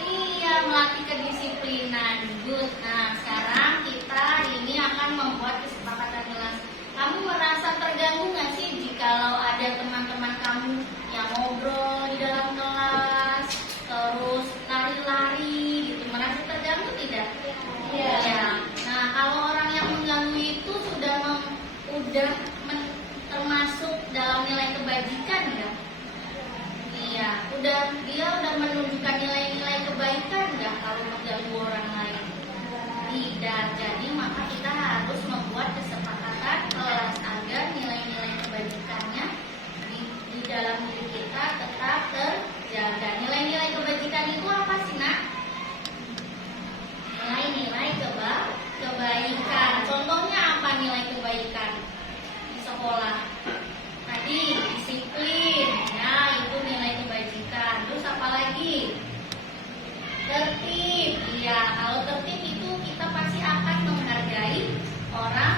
Iya, melatih kedisiplinan. Good. Nah, sekarang kita ini akan membuat kesepakatan kelas. Kamu merasa terganggu nggak sih jikalau ada teman-teman kamu yang ngobrol di dalam kelas, terus lari-lari gitu? Merasa terganggu tidak? Iya. Ya. Nah, kalau orang yang menunjukkan nilai-nilai kebaikan nggak kalau mengganggu orang lain? Tidak. Jadi maka kita harus membuat kesepakatan kelas agar nilai-nilai kebaikannya di dalam diri kita tetap terjaga. Nilai-nilai kebajikan itu apa sih, Nak? Nilai-nilai kebaikan. Contohnya apa nilai kebaikan di sekolah? Tadi disiplin, ya itu nilai kebajikan. Terus apa lagi? Tertib. Ya, kalau tertib itu kita pasti akan menghargai orang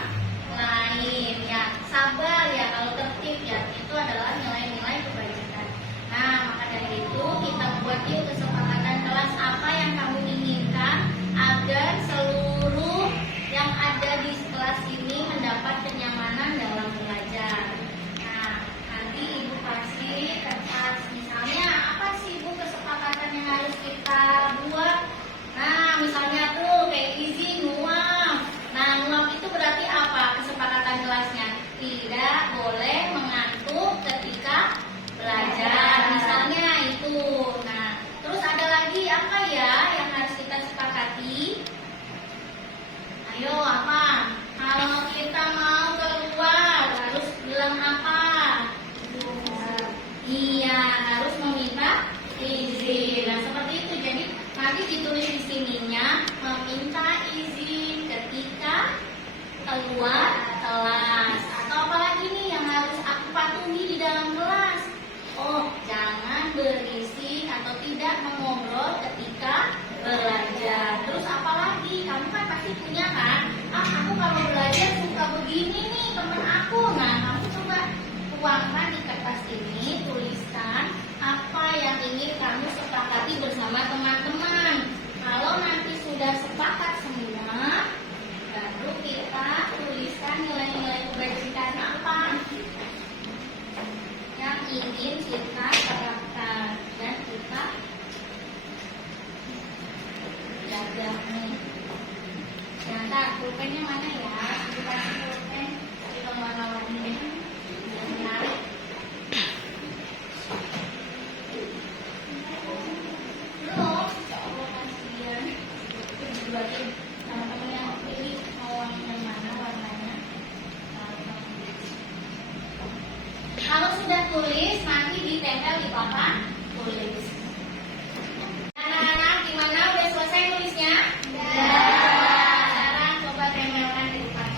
lain. Ya, sabar ya kalau tertib ya itu adalah nilai-nilai kebajikan. Nah, maka dari itu kita buat yuk kesepakatan kelas apa yang kamu inginkan agar seluruh yang ada di kelas ini mendapat kenyamanan dalam belajar. Nah, nanti Ibu kasih kertas. Misalnya apa sih Ibu kesepakatan yang harus kita buat? Nah, misalnya tuh kayak izin nguap. Nah, nguap itu berarti apa kesepakatan kelasnya? Tidak boleh mengantuk ketika belajar. Misalnya itu. Nah, terus ada lagi apa ya yang harus kita sepakati? Ayo apa? Kalau kita mau keluar harus bilang apa? Iya, harus meminta izin. Nah, seperti itu. Jadi nanti ditulis di sininya meminta izin ketika keluar kelas. Atau apalagi nih yang harus aku patuhi di dalam kelas? Oh, jangan berisik atau tidak mengobrol ketika belajar. Terus apalagi? Kamu kan pasti punya kan? Aku kalau belajar suka begini nih temen aku. Nah, kamu coba tuangkan di kertas ini, tuliskan apa yang ingin kamu sepakati bersama teman-teman. Kalau nanti sudah sepakat semua, baru kita tuliskan nilai-nilai kebajikan apa yang ingin kita terapkan dan kita jaga nih. Ternyata pulpennya mana ya? Kita pulpen di warna-warni yang menarik. Belum, Allah kasihan. Dibuatin teman-teman yang pilih mau yang mana warnanya. Kalau sudah tulis, nanti ditempel di papan tulis. Anak-anak, gimana? Udah selesai nulisnya? Sekarang coba tempelkan di papan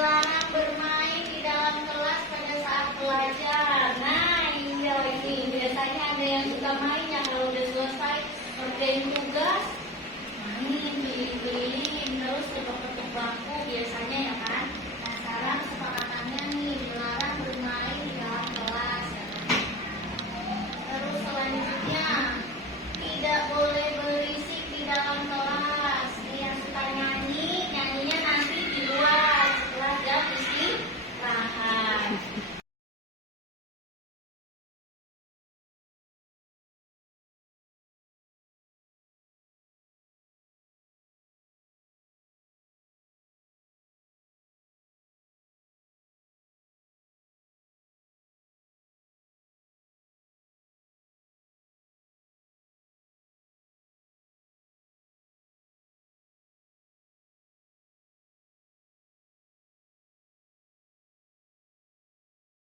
dilarang bermain di dalam kelas pada saat belajar. Nah, iya ini biasanya ada yang suka main ya kalau udah selesai ngerjain tugas, main keliling-keliling terus ketok-ketok bangku biasanya ya kan.